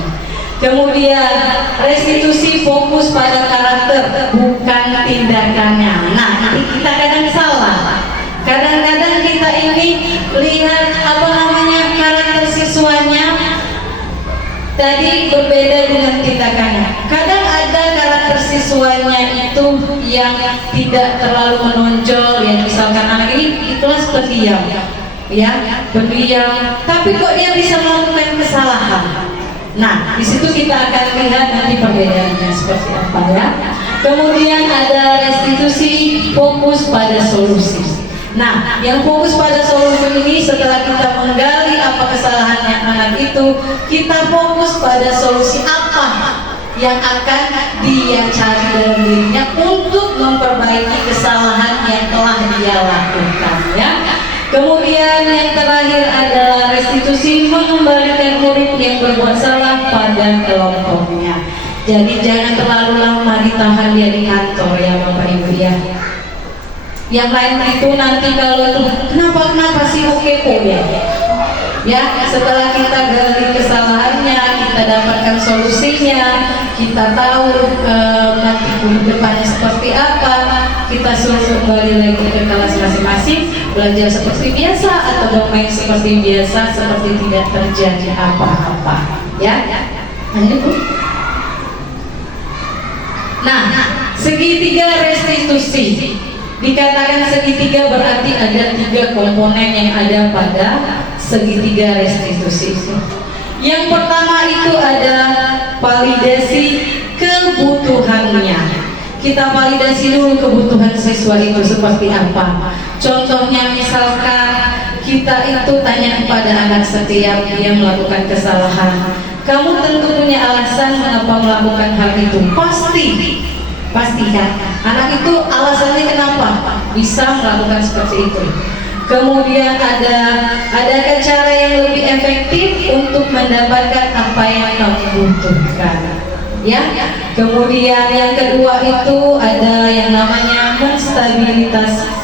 Kemudian restitusi fokus pada karakter, bukan tindakannya. Nah, ini kita kadang salah. Kadang-kadang kita ini lihat karakter siswanya tadi berbeda dengan tindakannya. Kadang ada karakter siswanya itu yang tidak terlalu menonjol, yang misalkan anak ini kelas pendiam, ya, pendiam, tapi kok dia bisa melakukan kesalahan. Nah, di situ kita akan lihat nanti perbedaannya seperti apa, ya. Kemudian ada restitusi, fokus pada solusi. Nah, yang fokus pada solusi ini setelah kita menggali apa kesalahannya anak itu, kita fokus pada solusi apa yang akan dia cari dalam dirinya untuk memperbaiki kesalahan yang telah dia lakukan, ya. Kemudian yang terakhir adalah restitusi, mengembalikan murid yang berbuat salah pada kelompoknya. Jadi jangan terlalu lama ditahan dia di kantor, ya Bapak Ibu, ya. Yang lain itu nanti kalau itu kenapa sih kepo, ya. Ya, setelah kita gali kesalahannya, kita dapatkan solusinya, kita tahu nanti depannya seperti apa, kita suruh kembali lagi ke kelas masing-masing, belajar seperti biasa atau bermain seperti biasa, seperti tidak terjadi apa-apa, ya. Nah, segitiga restitusi. Dikatakan segitiga berarti ada 3 komponen yang ada pada segitiga restitusi. Yang pertama itu ada validasi kebutuhannya. Kita validasi dulu kebutuhan siswa itu seperti apa. Contohnya misalkan kita itu tanya kepada anak setiap dia melakukan kesalahan, kamu tentu punya alasan mengapa melakukan hal itu. Pasti kan, anak itu alasannya kenapa bisa melakukan seperti itu. Kemudian adakah cara yang lebih efektif untuk mendapatkan apa yang kamu butuhkan, ya. Kemudian yang kedua itu ada yang namanya menstabilitaskan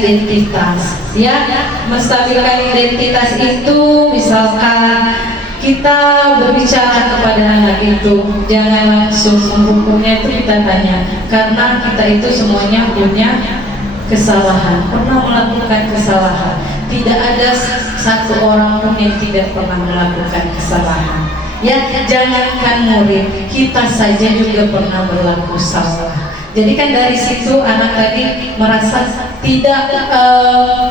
identitas, ya. Menstabilkan identitas itu misalkan kita berbicara kepada anak itu, jangan langsung menghukumnya, itu kita tanya, karena kita itu semuanya punya kesalahan, pernah melakukan kesalahan. Tidak ada satu orang pun yang tidak pernah melakukan kesalahan, ya. Jangankan murid, kita saja juga pernah berlaku salah. Jadi kan dari situ anak tadi merasa tidak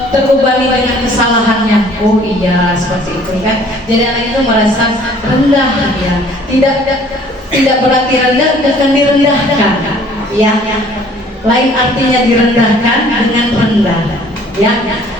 terbebani dengan kesalahannya. Oh iya, seperti itu kan. Jadi anak itu merasa rendah, ya. Tidak berarti rendah, bukan direndahkan, ya. Lain artinya direndahkan dengan rendah, ya.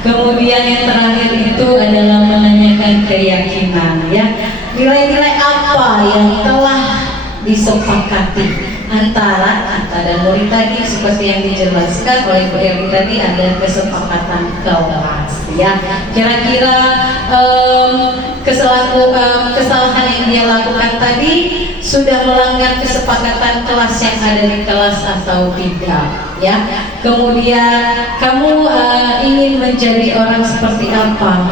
Kemudian yang terakhir itu adalah menanyakan keyakinan, ya. Nilai-nilai apa yang telah disepakati antara kita dan murid tadi, seperti yang dijelaskan oleh Bu Erwi tadi, ada kesepakatan kelas, ya. Kira-kira kesalahan yang dia lakukan tadi sudah melanggar kesepakatan kelas yang ada di kelas atau tidak, ya. Kemudian kamu ingin menjadi orang seperti apa?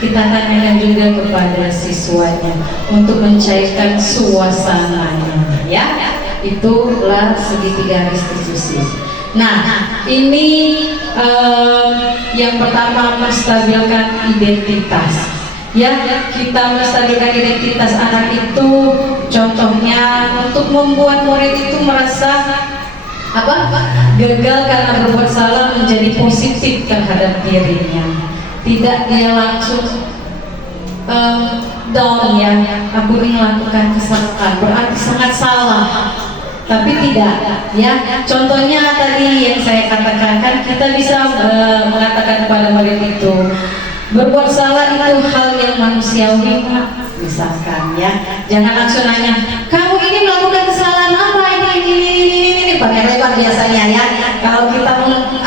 kita tanyakan juga kepada siswanya untuk mencairkan suasananya, ya. Itulah segitiga restitusi. Nah, ini yang pertama, menstabilkan identitas. Ya, kita menstabilkan identitas anak itu, contohnya untuk membuat murid itu merasa gagal karena berbuat salah menjadi positif terhadap dirinya. Tidak dia langsung down, ya, aku ini melakukan kesalahan berarti sangat salah, tapi tidak, ya. Contohnya tadi yang saya katakan, kan kita bisa mengatakan kepada murid itu, berbuat salah itu hal yang manusiawi, misalkan, ya. Jangan langsung nanya, kamu ini melakukan kesalahan apa, ini pakai lebar biasanya, ya. Kalau kita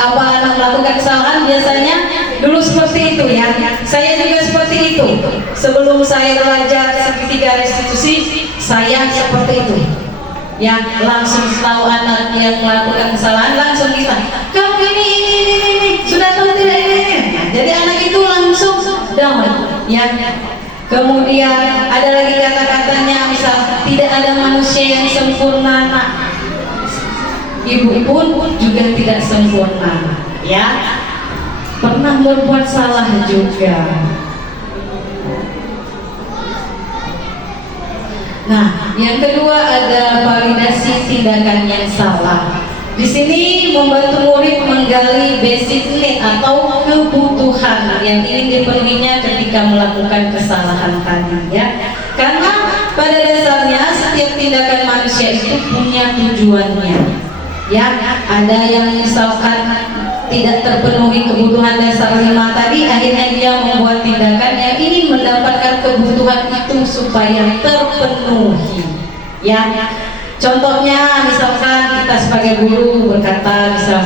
anak melakukan kesalahan biasanya dulu seperti itu, ya. Saya juga seperti itu. Sebelum saya belajar segitiga restitusi, saya seperti itu, ya. Langsung tahu anak yang melakukan kesalahan, langsung kita, kamu ini sudah tahu tidak ini. Nah, jadi anak itu langsung down, ya. Kemudian ada lagi kata-katanya, misal tidak ada manusia yang sempurna, nak. Ibu pun juga tidak sempurna, ya. Pernah berbuat salah juga. Nah, yang kedua ada validasi tindakan yang salah. Di sini membantu murid menggali basic need atau kebutuhan yang ingin dipenuhinya ketika melakukan kesalahan tadi, ya. Karena pada dasarnya setiap tindakan manusia itu punya tujuannya, ya. Ada yang misalkan tidak terpenuhi kebutuhan dasar 5 tadi, akhirnya dia membuat tindakan yang ingin mendapatkan kebutuhan itu supaya terpenuhi, ya. Contohnya misalkan kita sebagai guru berkata, misal,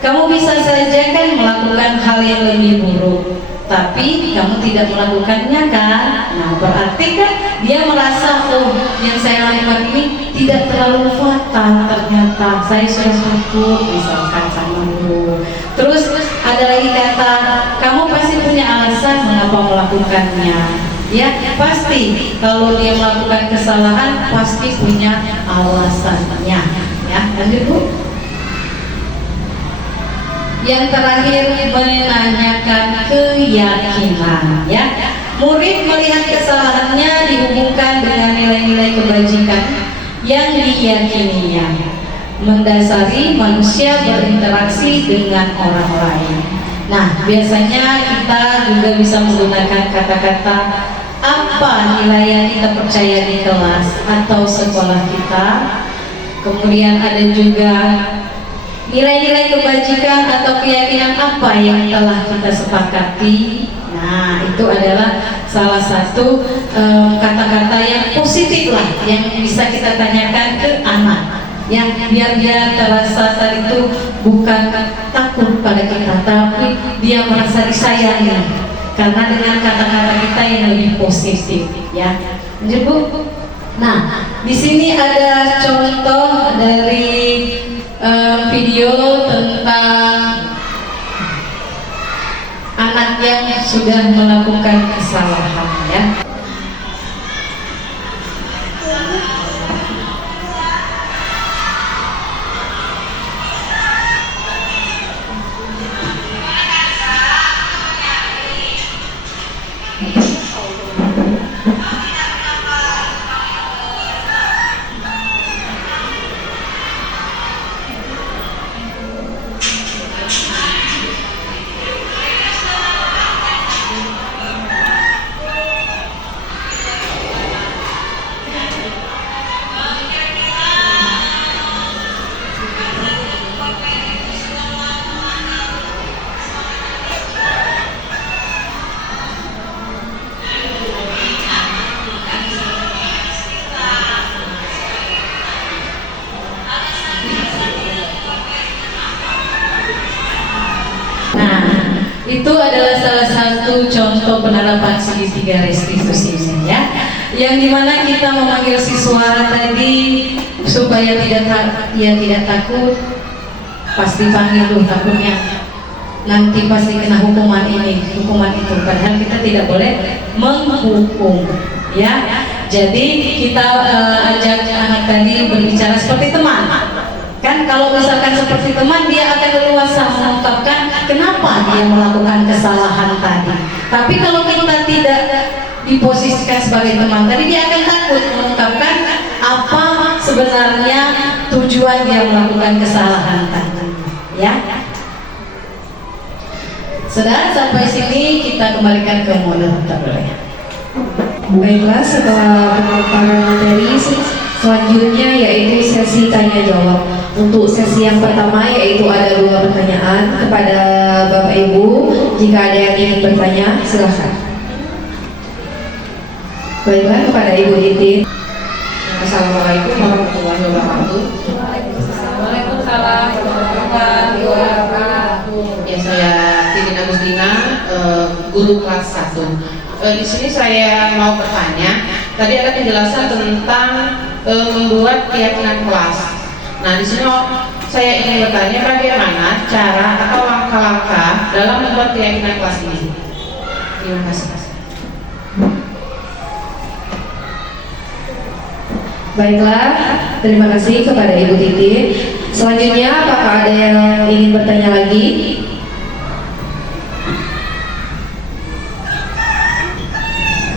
kamu bisa saja kan melakukan hal yang lebih buruk, tapi kamu tidak melakukannya, kan? Nah, berarti kan dia merasa, oh, yang saya lakukan ini tidak terlalu fatal, ternyata saya sudah syukur, misalkan sama guru. Terus ada lagi kata, kamu pasti punya alasan mengapa melakukannya. Ya, pasti kalau dia melakukan kesalahan pasti punya alasannya, ya. Lanjut, Bu. Yang terakhir, menanyakan keyakinan, ya. Murid melihat kesalahannya dihubungkan dengan nilai-nilai kebajikan yang diyakininya, mendasari manusia berinteraksi dengan orang lain. Nah, biasanya kita juga bisa menggunakan kata-kata apa nilai yang kita percaya di kelas atau sekolah kita. Kemudian ada juga nilai-nilai kebajikan atau keyakinan apa yang telah kita sepakati. Nah, itu adalah salah satu kata-kata yang positif lah yang bisa kita tanyakan ke anak, yang biar dia terasa tadi itu bukan takut pada kita, tapi dia merasa disayangi karena dengan kata-kata kita yang lebih positif, ya. Lanjut, Bu. Nah, di sini ada contoh dari video tentang anak yang sudah melakukan kesalahan, ya. Itu adalah salah satu contoh penerapan segitiga restitusi ini, ya, yang dimana kita memanggil siswa tadi supaya tidak takut. Pasti panggil tuh, takutnya nanti pasti kena hukuman ini itu. Padahal kita tidak boleh menghukum, ya. Jadi kita ajak anak tadi berbicara seperti teman. Kan kalau misalkan seperti teman, dia akan leluasa mengungkapkan kenapa dia melakukan kesalahan tadi. Tapi kalau kita tidak diposisikan sebagai teman tadi, dia akan takut mengungkapkan apa sebenarnya tujuan dia melakukan kesalahan tadi, ya. Sudah sampai sini, kita kembalikan ke moderator ya. Baiklah, setelah pemaparan materi, selanjutnya yaitu sesi tanya jawab. Untuk sesi yang pertama yaitu ada 2 pertanyaan kepada Bapak Ibu. Jika ada yang ingin bertanya, silahkan. Baiklah, kepada Ibu Titin. Assalamualaikum warahmatullahi wabarakatuh. Waalaikumsalam warahmatullahi wabarakatuh. Ya, saya Titin Agustina, guru kelas 1. Di sini saya mau bertanya. Tadi ada penjelasan tentang membuat keyakinan kelas. Nah, di sini saya ingin bertanya bagaimana cara atau langkah-langkah dalam membuat keyakinan kelas ini. Terima kasih. Baiklah, terima kasih kepada Ibu Titin. Selanjutnya, apakah ada yang ingin bertanya lagi?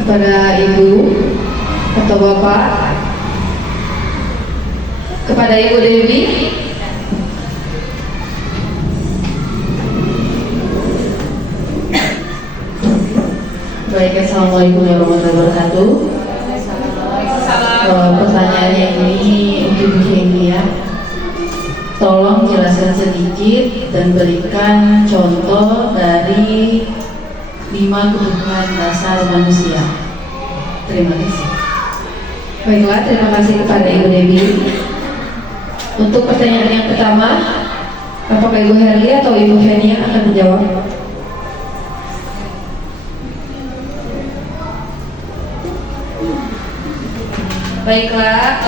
Kepada Ibu atau Bapak? Kepada Ibu Dewi? Baik, assalamualaikum warahmatullahi wabarakatuh. Pertanyaan yang ini untuk Bu Heni ya. Tolong jelaskan sedikit dan berikan contoh dari 5 kebutuhan dasar manusia. Terima kasih. Baiklah, terima kasih kepada Ibu Dewi. Untuk pertanyaan yang pertama, apakah Ibu Herli atau Ibu Heni yang akan menjawab? Baiklah,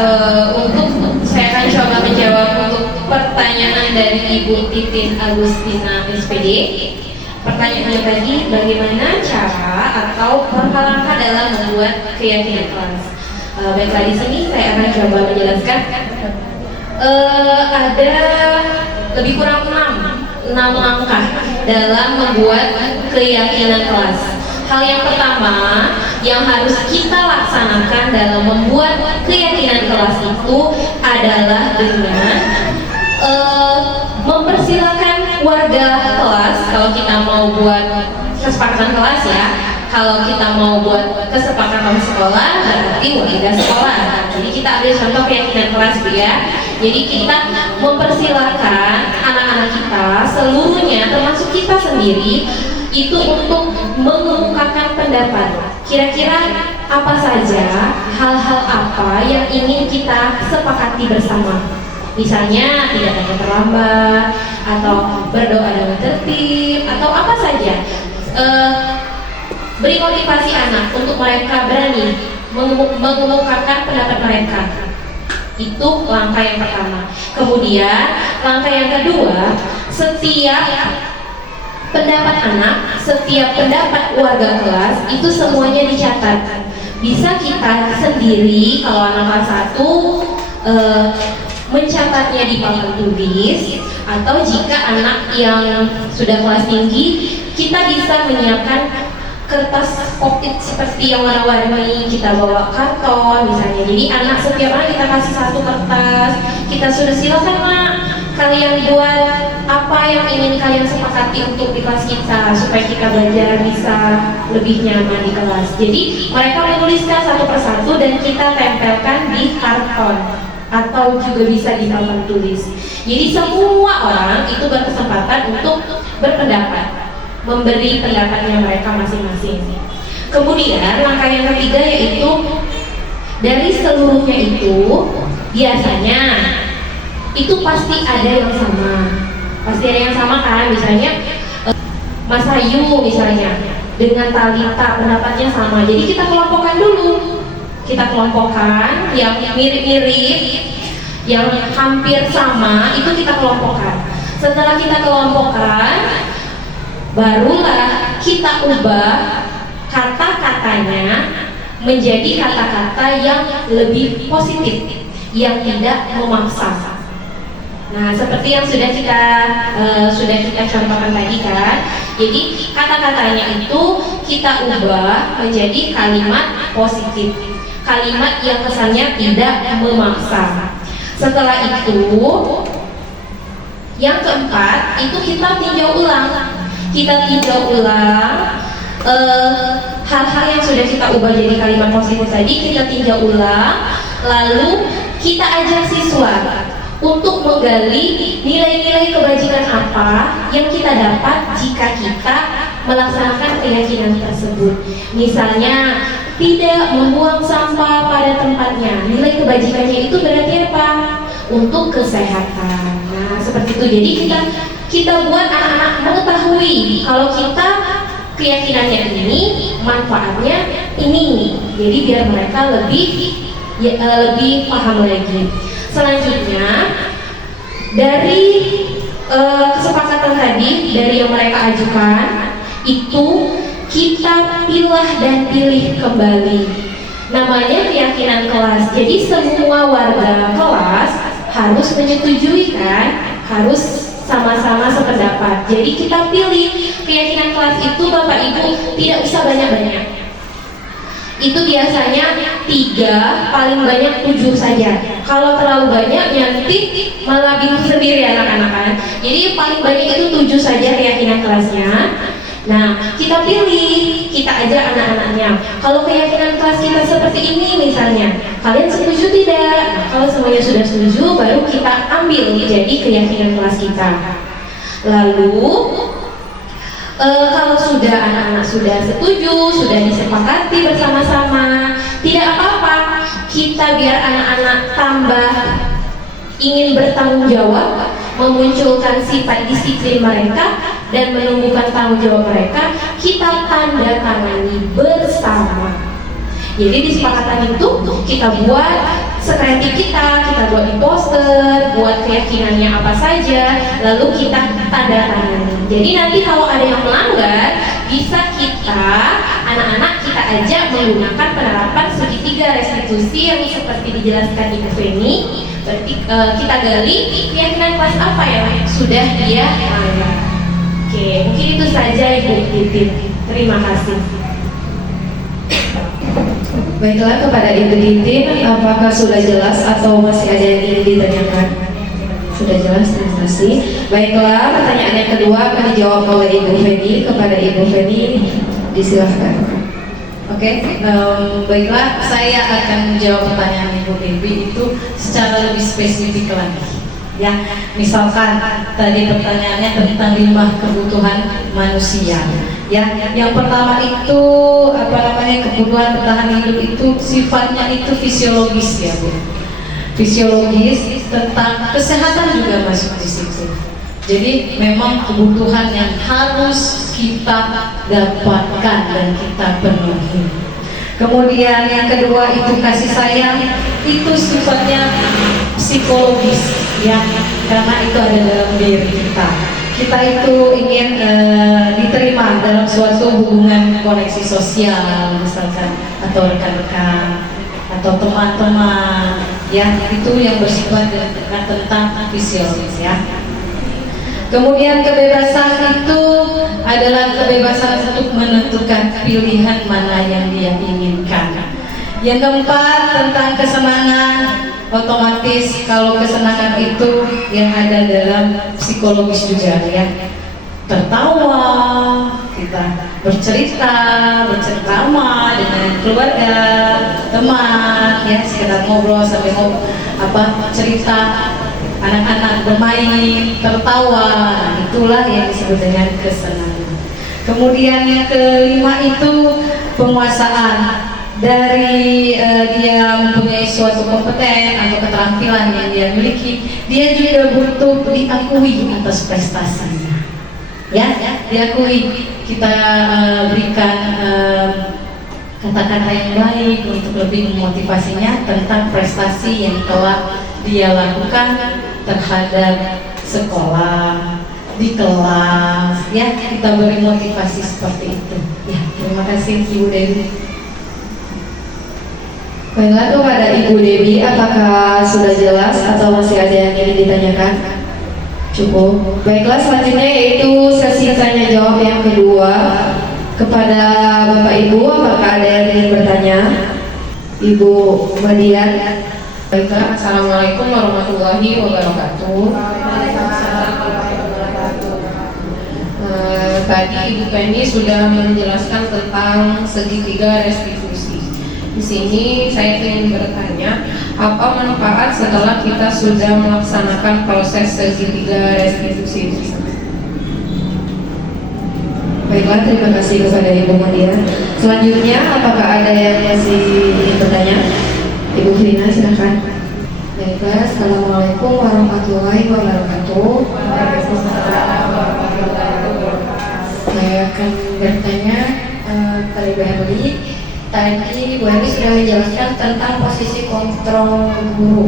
untuk saya akan coba menjawab untuk pertanyaan dari Ibu Titin Agustina SPD. Pertanyaannya tadi, bagaimana cara atau langkah-langkah dalam membuat keyakinan kelas? Baiklah, di sini saya akan coba menjelaskan. Ada lebih kurang 6 langkah dalam membuat keyakinan kelas. Hal yang pertama yang harus kita laksanakan dalam membuat keyakinan kelas itu adalah dengan mempersilahkan warga kelas. Kalau kita mau buat kesepakatan kelas ya, kalau kita mau buat kesepakatan sekolah berarti warga sekolah. Jadi kita ambil contoh keyakinan kelas ya. Jadi kita mempersilahkan anak-anak kita seluruhnya termasuk kita sendiri itu untuk mengemukakan pendapat. Kira-kira apa saja hal-hal apa yang ingin kita sepakati bersama? Misalnya tidak datang terlambat, atau berdoa dengan tertib, atau apa saja. Beri motivasi anak untuk mereka berani mengemukakan pendapat mereka. Itu langkah yang pertama. Kemudian langkah yang kedua, setiap pendapat anak, setiap pendapat warga kelas itu semuanya dicatat. Bisa kita sendiri kalau anak kelas 1 mencatatnya di papan tulis, atau jika anak yang sudah kelas tinggi, kita bisa menyiapkan kertas pop-it seperti yang warna-warni, kita bawa karton misalnya. Jadi setiap anak kita kasih 1 kertas, kita sudah silakan Mak, kalian buat apa yang ingin kalian sepakati untuk di kelas kita supaya kita belajar bisa lebih nyaman di kelas. Jadi mereka menuliskan 1 persatu dan kita tempelkan di karton atau juga bisa di papan tulis. Jadi semua orang itu berkesempatan untuk berpendapat, memberi pendapatnya mereka masing-masing. Kemudian langkah yang ketiga yaitu dari seluruhnya itu biasanya itu pasti ada yang sama. Pasti ada yang sama kan? Misalnya Mas Ayu misalnya dengan Talita pendapatnya sama. Jadi kita kelompokkan dulu. Kita kelompokkan yang mirip-mirip, yang hampir sama itu kita kelompokkan. Setelah kita kelompokkan, barulah kita kita ubah kata-katanya menjadi kata-kata yang lebih positif, yang tidak memaksa. Nah, seperti yang sudah kita contohkan tadi kan. Jadi kata-katanya itu kita ubah menjadi kalimat positif, kalimat yang kesannya tidak memaksa. Setelah itu, yang keempat itu kita tinjau ulang. Hal-hal yang sudah kita ubah jadi kalimat positif tadi kita tinjau ulang, lalu kita ajak siswa untuk menggali nilai-nilai kebajikan apa yang kita dapat jika kita melaksanakan keyakinan tersebut. Misalnya, tidak membuang sampah pada tempatnya. Nilai kebajikannya itu berarti apa? Untuk kesehatan. Nah, seperti itu. Jadi kita buat anak-anak mengetahui kalau kita keyakinannya ini, manfaatnya ini. Jadi biar mereka lebih paham lagi. Selanjutnya, dari kesepakatan tadi, dari yang mereka ajukan, itu kita pilih dan pilih kembali. Namanya keyakinan kelas. Jadi semua warga kelas harus menyetujui kan, harus sama-sama sependapat. Jadi kita pilih keyakinan kelas itu, Bapak Ibu, tidak usah banyak-banyak. Itu biasanya 3, paling banyak 7 saja. Kalau terlalu banyak nanti malah bingung sendiri anak-anak kan. Jadi paling banyak itu 7 saja keyakinan kelasnya. Nah, kita pilih, kita ajak anak-anaknya. Kalau keyakinan kelas kita seperti ini misalnya, kalian setuju tidak? Nah, kalau semuanya sudah setuju, baru kita ambil jadi keyakinan kelas kita. Lalu, kalau sudah anak-anak sudah setuju, sudah disepakati bersama-sama, tidak apa-apa. Kita biar anak-anak tambah ingin bertanggung jawab, memunculkan sifat disiplin mereka dan menumbuhkan tanggung jawab mereka, kita tanda tangani bersama. Jadi di kesepakatan itu kita buat sekreatif kita buat di poster, buat keyakinannya apa saja, lalu kita tanda tangani. Jadi nanti kalau ada yang melanggar, bisa kita anak-anak kita ajak menggunakan penerapan segitiga restitusi yang seperti dijelaskan Ibu Feni. Berarti kita gali keyakinan kelas apa yang sudah dia langgar. Oke, mungkin itu saja Ibu Titin. Terima kasih. Baiklah, kepada Ibu Titin, apakah sudah jelas atau masih ada yang ingin ditanyakan? Sudah jelas, terima kasih. Baiklah, pertanyaan yang kedua akan dijawab oleh Ibu Feni. Kepada Ibu Feni, disilahkan. Oke, baiklah, saya akan menjawab pertanyaan Ibu Dewi itu secara lebih spesifik lagi. Ya, misalkan tadi pertanyaannya tentang 5 kebutuhan manusia. Ya, yang pertama itu kebutuhan bertahan hidup itu sifatnya itu fisiologis ya Bu. Fisiologis, tentang kesehatan juga masuk di situ. Jadi memang kebutuhan yang harus kita dapatkan dan kita penuhi. Kemudian yang kedua itu kasih sayang, itu sifatnya psikologis ya, karena itu ada dalam diri kita. Kita itu ingin diterima dalam suatu hubungan koneksi sosial misalkan, atau rekan-rekan atau teman-teman ya, itu yang bersifat tentang fisiologis ya. Kemudian kebebasan itu adalah kebebasan untuk menentukan pilihan mana yang dia inginkan. Yang keempat tentang kesenangan, otomatis kalau kesenangan itu yang ada dalam psikologis juga ya. Tertawa, kita bercerita bercengkrama dengan keluarga, teman ya, sekedar ngobrol sampai cerita, anak-anak bermain, tertawa, itulah yang disebut dengan kesenangan. Kemudian yang kelima itu penguasaan. Dari dia mempunyai suatu kompeten atau keterampilan yang dia miliki, dia juga butuh diakui atas prestasinya. Ya, diakui. Kita berikan kata-kata yang baik untuk lebih memotivasinya tentang prestasi yang telah dia lakukan terhadap sekolah, di kelas, ya, kita beri motivasi seperti itu. kasih Ibu Dewi. Baiklah, kepada Ibu Dewi, apakah sudah jelas atau masih ada yang ingin ditanyakan? Cukup. Baiklah, selanjutnya yaitu sesi tanya jawab yang kedua. Kepada Bapak Ibu, apakah ada yang ingin bertanya? Ibu Madian. Baiklah, Assalamualaikum warahmatullahi wabarakatuh. Tadi Ibu Penny sudah menjelaskan tentang segitiga restitusi. Di sini saya ingin bertanya, apa manfaat setelah kita sudah melaksanakan proses segitiga restitusi itu? Baiklah, terima kasih kepada Ibu Madian. Selanjutnya, apakah ada yang masih ingin bertanya? Ibu Frina, silakan. Baiklah, Assalamualaikum warahmatullahi wabarakatuh. Saya akan bertanya kepada Ibu Herli. Tadi Ibu Herli sudah menjelaskan tentang posisi kontrol guru.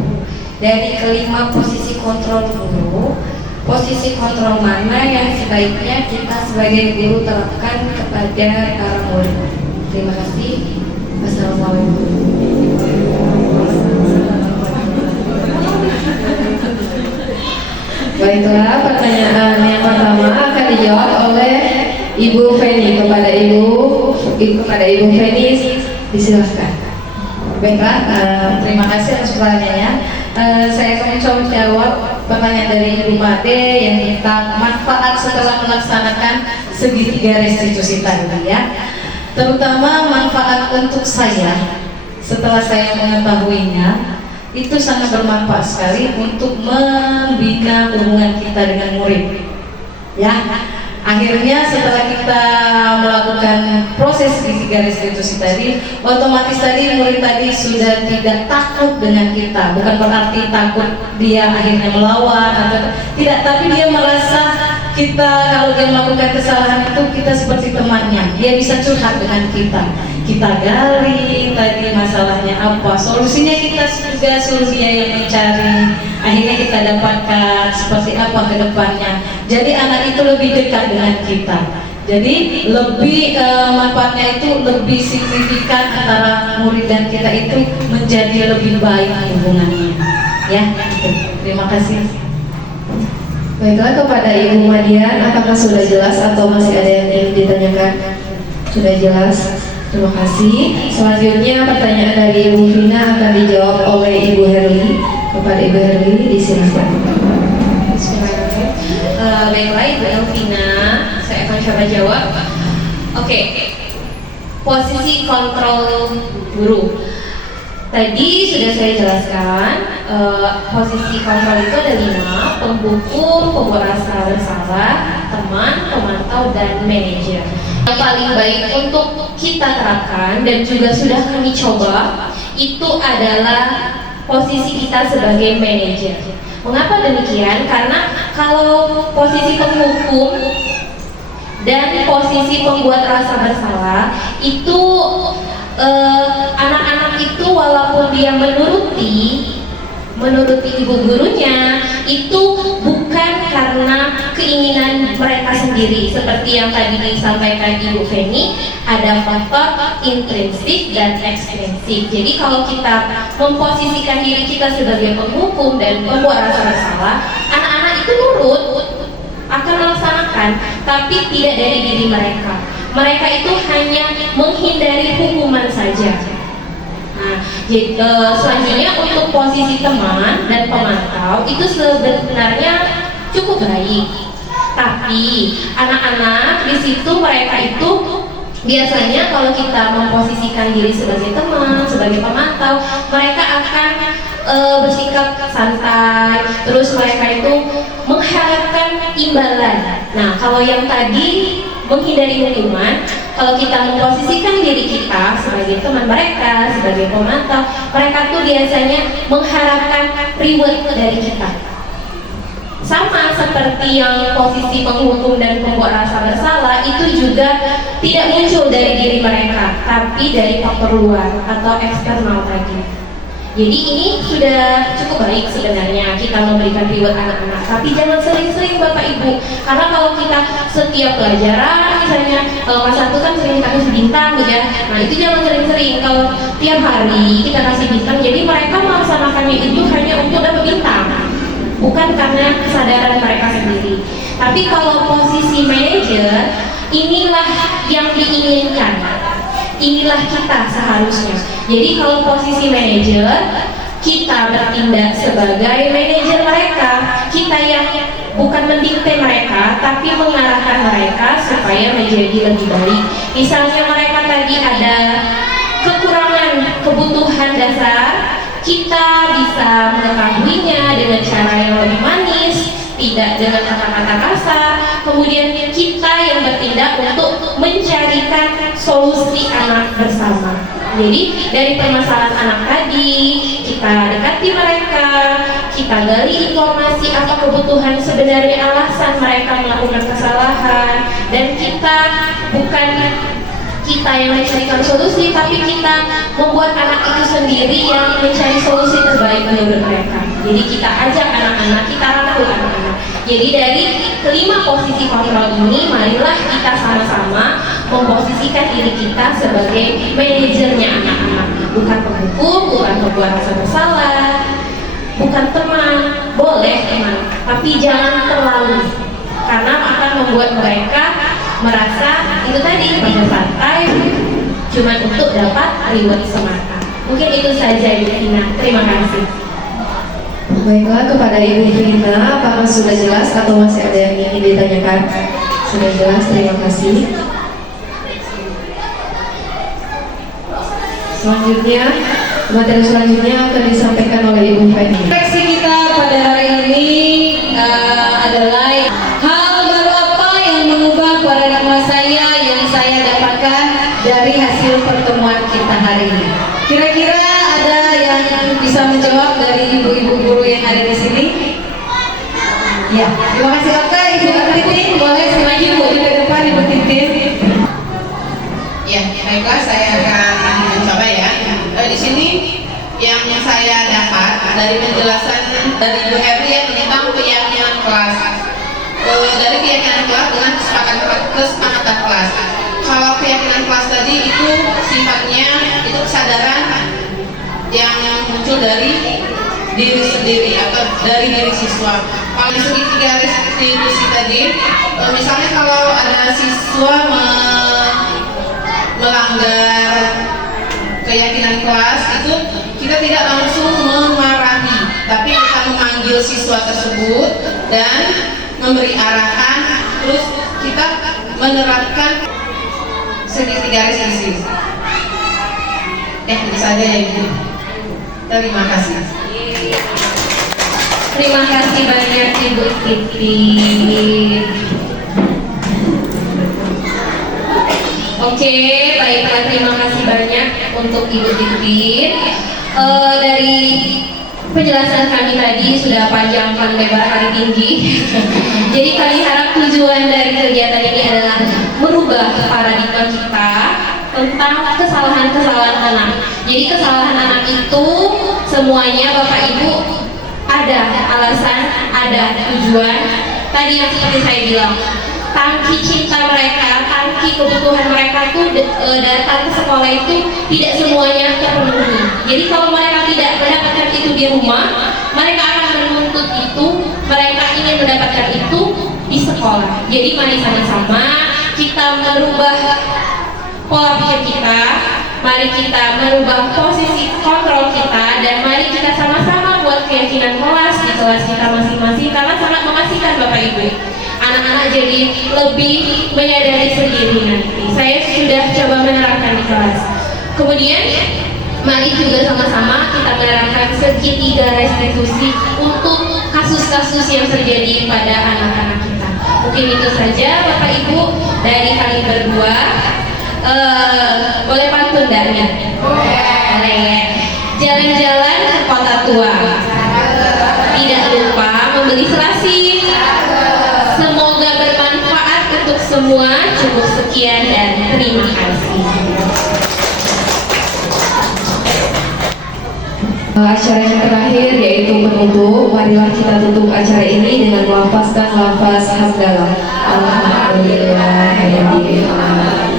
Dari kelima posisi kontrol guru, posisi kontrol mana yang sebaiknya kita sebagai guru terapkan kepada para murid? Terima kasih. Wassalamualaikum. Baiklah, pertanyaan yang pertama akan dijawab oleh Ibu Feni. Kepada Ibu Feni, disilahkan. Baiklah, terima kasih atas pertanyaannya. Saya akan mencoba menjawab pertanyaan dari Ibu Made yang tentang manfaat setelah melaksanakan segitiga restitusi tadi ya. Terutama manfaat untuk saya setelah saya mengetahuinya, itu sangat bermanfaat sekali untuk membina hubungan kita dengan murid. Ya, akhirnya setelah kita melakukan proses segitiga restitusi tadi, otomatis tadi murid tadi sudah tidak takut dengan kita. Bukan berarti takut dia akhirnya melawan atau tidak, tapi dia merasa kita kalau dia melakukan kesalahan itu kita seperti temannya. Dia bisa curhat dengan kita. Kita gali tadi masalahnya apa, solusinya kita juga suruh dia yang mencari. Akhirnya kita dapatkan seperti apa ke depannya. Jadi anak itu lebih dekat dengan kita. Jadi lebih manfaatnya itu lebih signifikan antara murid dan kita itu menjadi lebih baik hubungannya. Ya, terima kasih. Baiklah, kepada Ibu Madian, apakah sudah jelas atau masih ada yang ingin ditanyakan? Sudah jelas. Terima kasih. Selanjutnya pertanyaan dari Ibu Vina akan dijawab oleh Ibu Herli. Kepada Ibu Herli, disilakan. Baiklah Ibu Elvina, saya akan coba jawab. Oke, posisi kontrol guru. Tadi sudah saya jelaskan, posisi kontrol itu ada 5: penghukum, pembuat rasa bersalah, teman, pemantau, dan manajer. Yang paling baik untuk kita terapkan dan juga sudah kami coba itu adalah posisi kita sebagai manajer. Mengapa demikian? Karena kalau posisi penghukum dan posisi pembuat rasa bersalah itu anak-anak itu walaupun dia menuruti ibu gurunya itu bukan karena keinginan mereka sendiri, seperti yang tadi disampaikan Ibu Feni, ada faktor intrinsik dan ekstrinsik. Jadi kalau kita memposisikan diri kita sebagai penghukum dan pembuat rasa bersalah, anak-anak itu nurut, akan melaksanakan, tapi tidak dari diri mereka. Mereka itu hanya menghindari hukuman saja. Nah, jadi, selanjutnya untuk posisi teman dan pemantau itu sebenarnya cukup baik. Tapi anak-anak di situ mereka itu biasanya kalau kita memposisikan diri sebagai teman, sebagai pemantau, mereka akan bersikap santai. Terus mereka itu mengharapkan imbalan. Nah, kalau yang tadi menghindari hukuman, kalau kita memposisikan diri kita sebagai teman mereka, sebagai pemantau, mereka tuh biasanya mengharapkan reward dari kita. Sama seperti yang posisi penghukum dan pembuat rasa bersalah itu juga tidak muncul dari diri mereka, tapi dari faktor luar atau eksternal tadi. Jadi ini sudah cukup baik sebenarnya kita memberikan reward anak-anak, tapi jangan sering-sering Bapak Ibu, karena kalau kita setiap pelajaran misalnya kalau kelas 1 kan sering kita kasih bintang gitu ya, nah itu jangan sering-sering. Kalau tiap hari kita kasih bintang, jadi mereka melaksanakannya itu hanya untuk dapat bintang, bukan karena kesadaran mereka sendiri. Tapi kalau posisi manajer, inilah yang diinginkan, inilah kita seharusnya. Jadi kalau posisi manajer, kita bertindak sebagai manajer mereka, kita yang bukan mendikte mereka, tapi mengarahkan mereka supaya menjadi lebih baik. Misalnya mereka tadi ada kekurangan kebutuhan dasar, kita bisa mengetahuinya dengan cara yang lebih manis, tidak dengan kata-kata kasar. Kemudian kita yang bertindak untuk mencarikan solusi anak bersama. Jadi dari permasalahan anak tadi, kita dekati mereka, kita gali informasi apa kebutuhan sebenarnya, alasan mereka melakukan kesalahan, dan kita bukan kita yang mencarikan solusi, tapi kita membuat anak itu sendiri yang mencari solusi terbaik menurut mereka. Jadi kita ajak anak-anak, kita rangkul anak-anak. Jadi dari kelima posisi kontrol ini, marilah kita sama-sama memposisikan diri kita sebagai manajernya anak-anak, bukan penghukum, bukan pembuat rasa bersalah, bukan teman, boleh teman, tapi jangan terlalu, karena akan membuat mereka merasa itu tadi pada santai, cuma untuk dapat reward semata. Mungkin itu saja Ibu Vina. Terima kasih. Baiklah, kepada Ibu Vina, apakah sudah jelas atau masih ada yang ingin ditanyakan? Sudah jelas, terima kasih. Selanjutnya, materi selanjutnya akan disampaikan oleh Ibu Feni. Refleksi kita pada hari ini adalah hal baru apa yang mengubah paradigma saya yang saya dapatkan dari hasil pertemuan kita hari ini. Kira-kira ada yang bisa menjawab dari ibu-ibu guru yang ada di sini? Ya, terima kasih Kakak. Ibu Titin, boleh maju Bu ke depan Ibu Titin. Ya, baiklah, saya akan mencoba ya. Di sini yang saya dapat dari penjelasan dari Bu Herlian tentang keyakinan kelas, dari keyakinan kelas dengan kesepakatan kelas. Kalau keyakinan kelas tadi itu sifatnya itu kesadaran yang muncul dari diri sendiri atau dari diri siswa. Kalau dari segi tiga restitusi tadi, misalnya kalau ada siswa melanggar keyakinan kelas, itu kita tidak langsung memarahi, tapi kita memanggil siswa tersebut dan memberi arahan, terus kita menerapkan segitiga restitusi. Itu saja ya Ibu. Terima kasih. Terima kasih banyak Ibu Titin. Oke, baiklah, terima kasih banyak untuk Ibu Titin. Dari penjelasan kami tadi sudah panjang kan lebar hari tinggi. Jadi kami harap tujuan dari kegiatan ini adalah merubah paradigma kita tentang kesalahan-kesalahan anak. Jadi kesalahan anak itu semuanya Bapak Ibu ada alasan, ada tujuan. Tadi yang seperti saya bilang, tangki cinta mereka, tangki kebutuhan mereka tuh datang ke sekolah itu tidak semuanya terpenuhi. Jadi kalau mereka tidak mendapatkan itu di rumah, mereka akan menuntut itu, mereka ingin mendapatkan itu di sekolah. Jadi mari sama-sama kita merubah pola pikir kita, mari kita merubah posisi kontrol kita, dan mari kita sama-sama buat keyakinan kelas di kelas kita masing-masing, karena sangat mengasihkan Bapak Ibu. Anak-anak jadi lebih menyadari sendiri nanti. Saya sudah coba menerapkan di kelas. Kemudian mari juga sama-sama kita menerapkan segitiga restitusi untuk kasus-kasus yang terjadi pada anak-anak kita. Mungkin itu saja Bapak Ibu dari kami berdua. Boleh pantun enggaknya? Boleh. Jalan-jalan ke kota tua, tidak lupa membeli serasi. Semoga bermanfaat untuk semua. Cukup sekian dan terima kasih. Acara yang terakhir yaitu penutup. Marilah kita tutup acara ini dengan melafazkan lafaz hamdalah. Alhamdulillahirabbil alamin.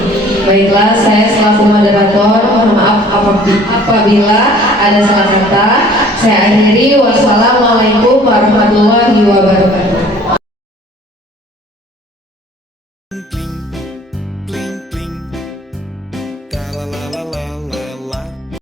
Baiklah, saya selaku moderator mohon maaf apabila ada salah kata. Saya akhiri. Wassalamualaikum warahmatullahi wabarakatuh.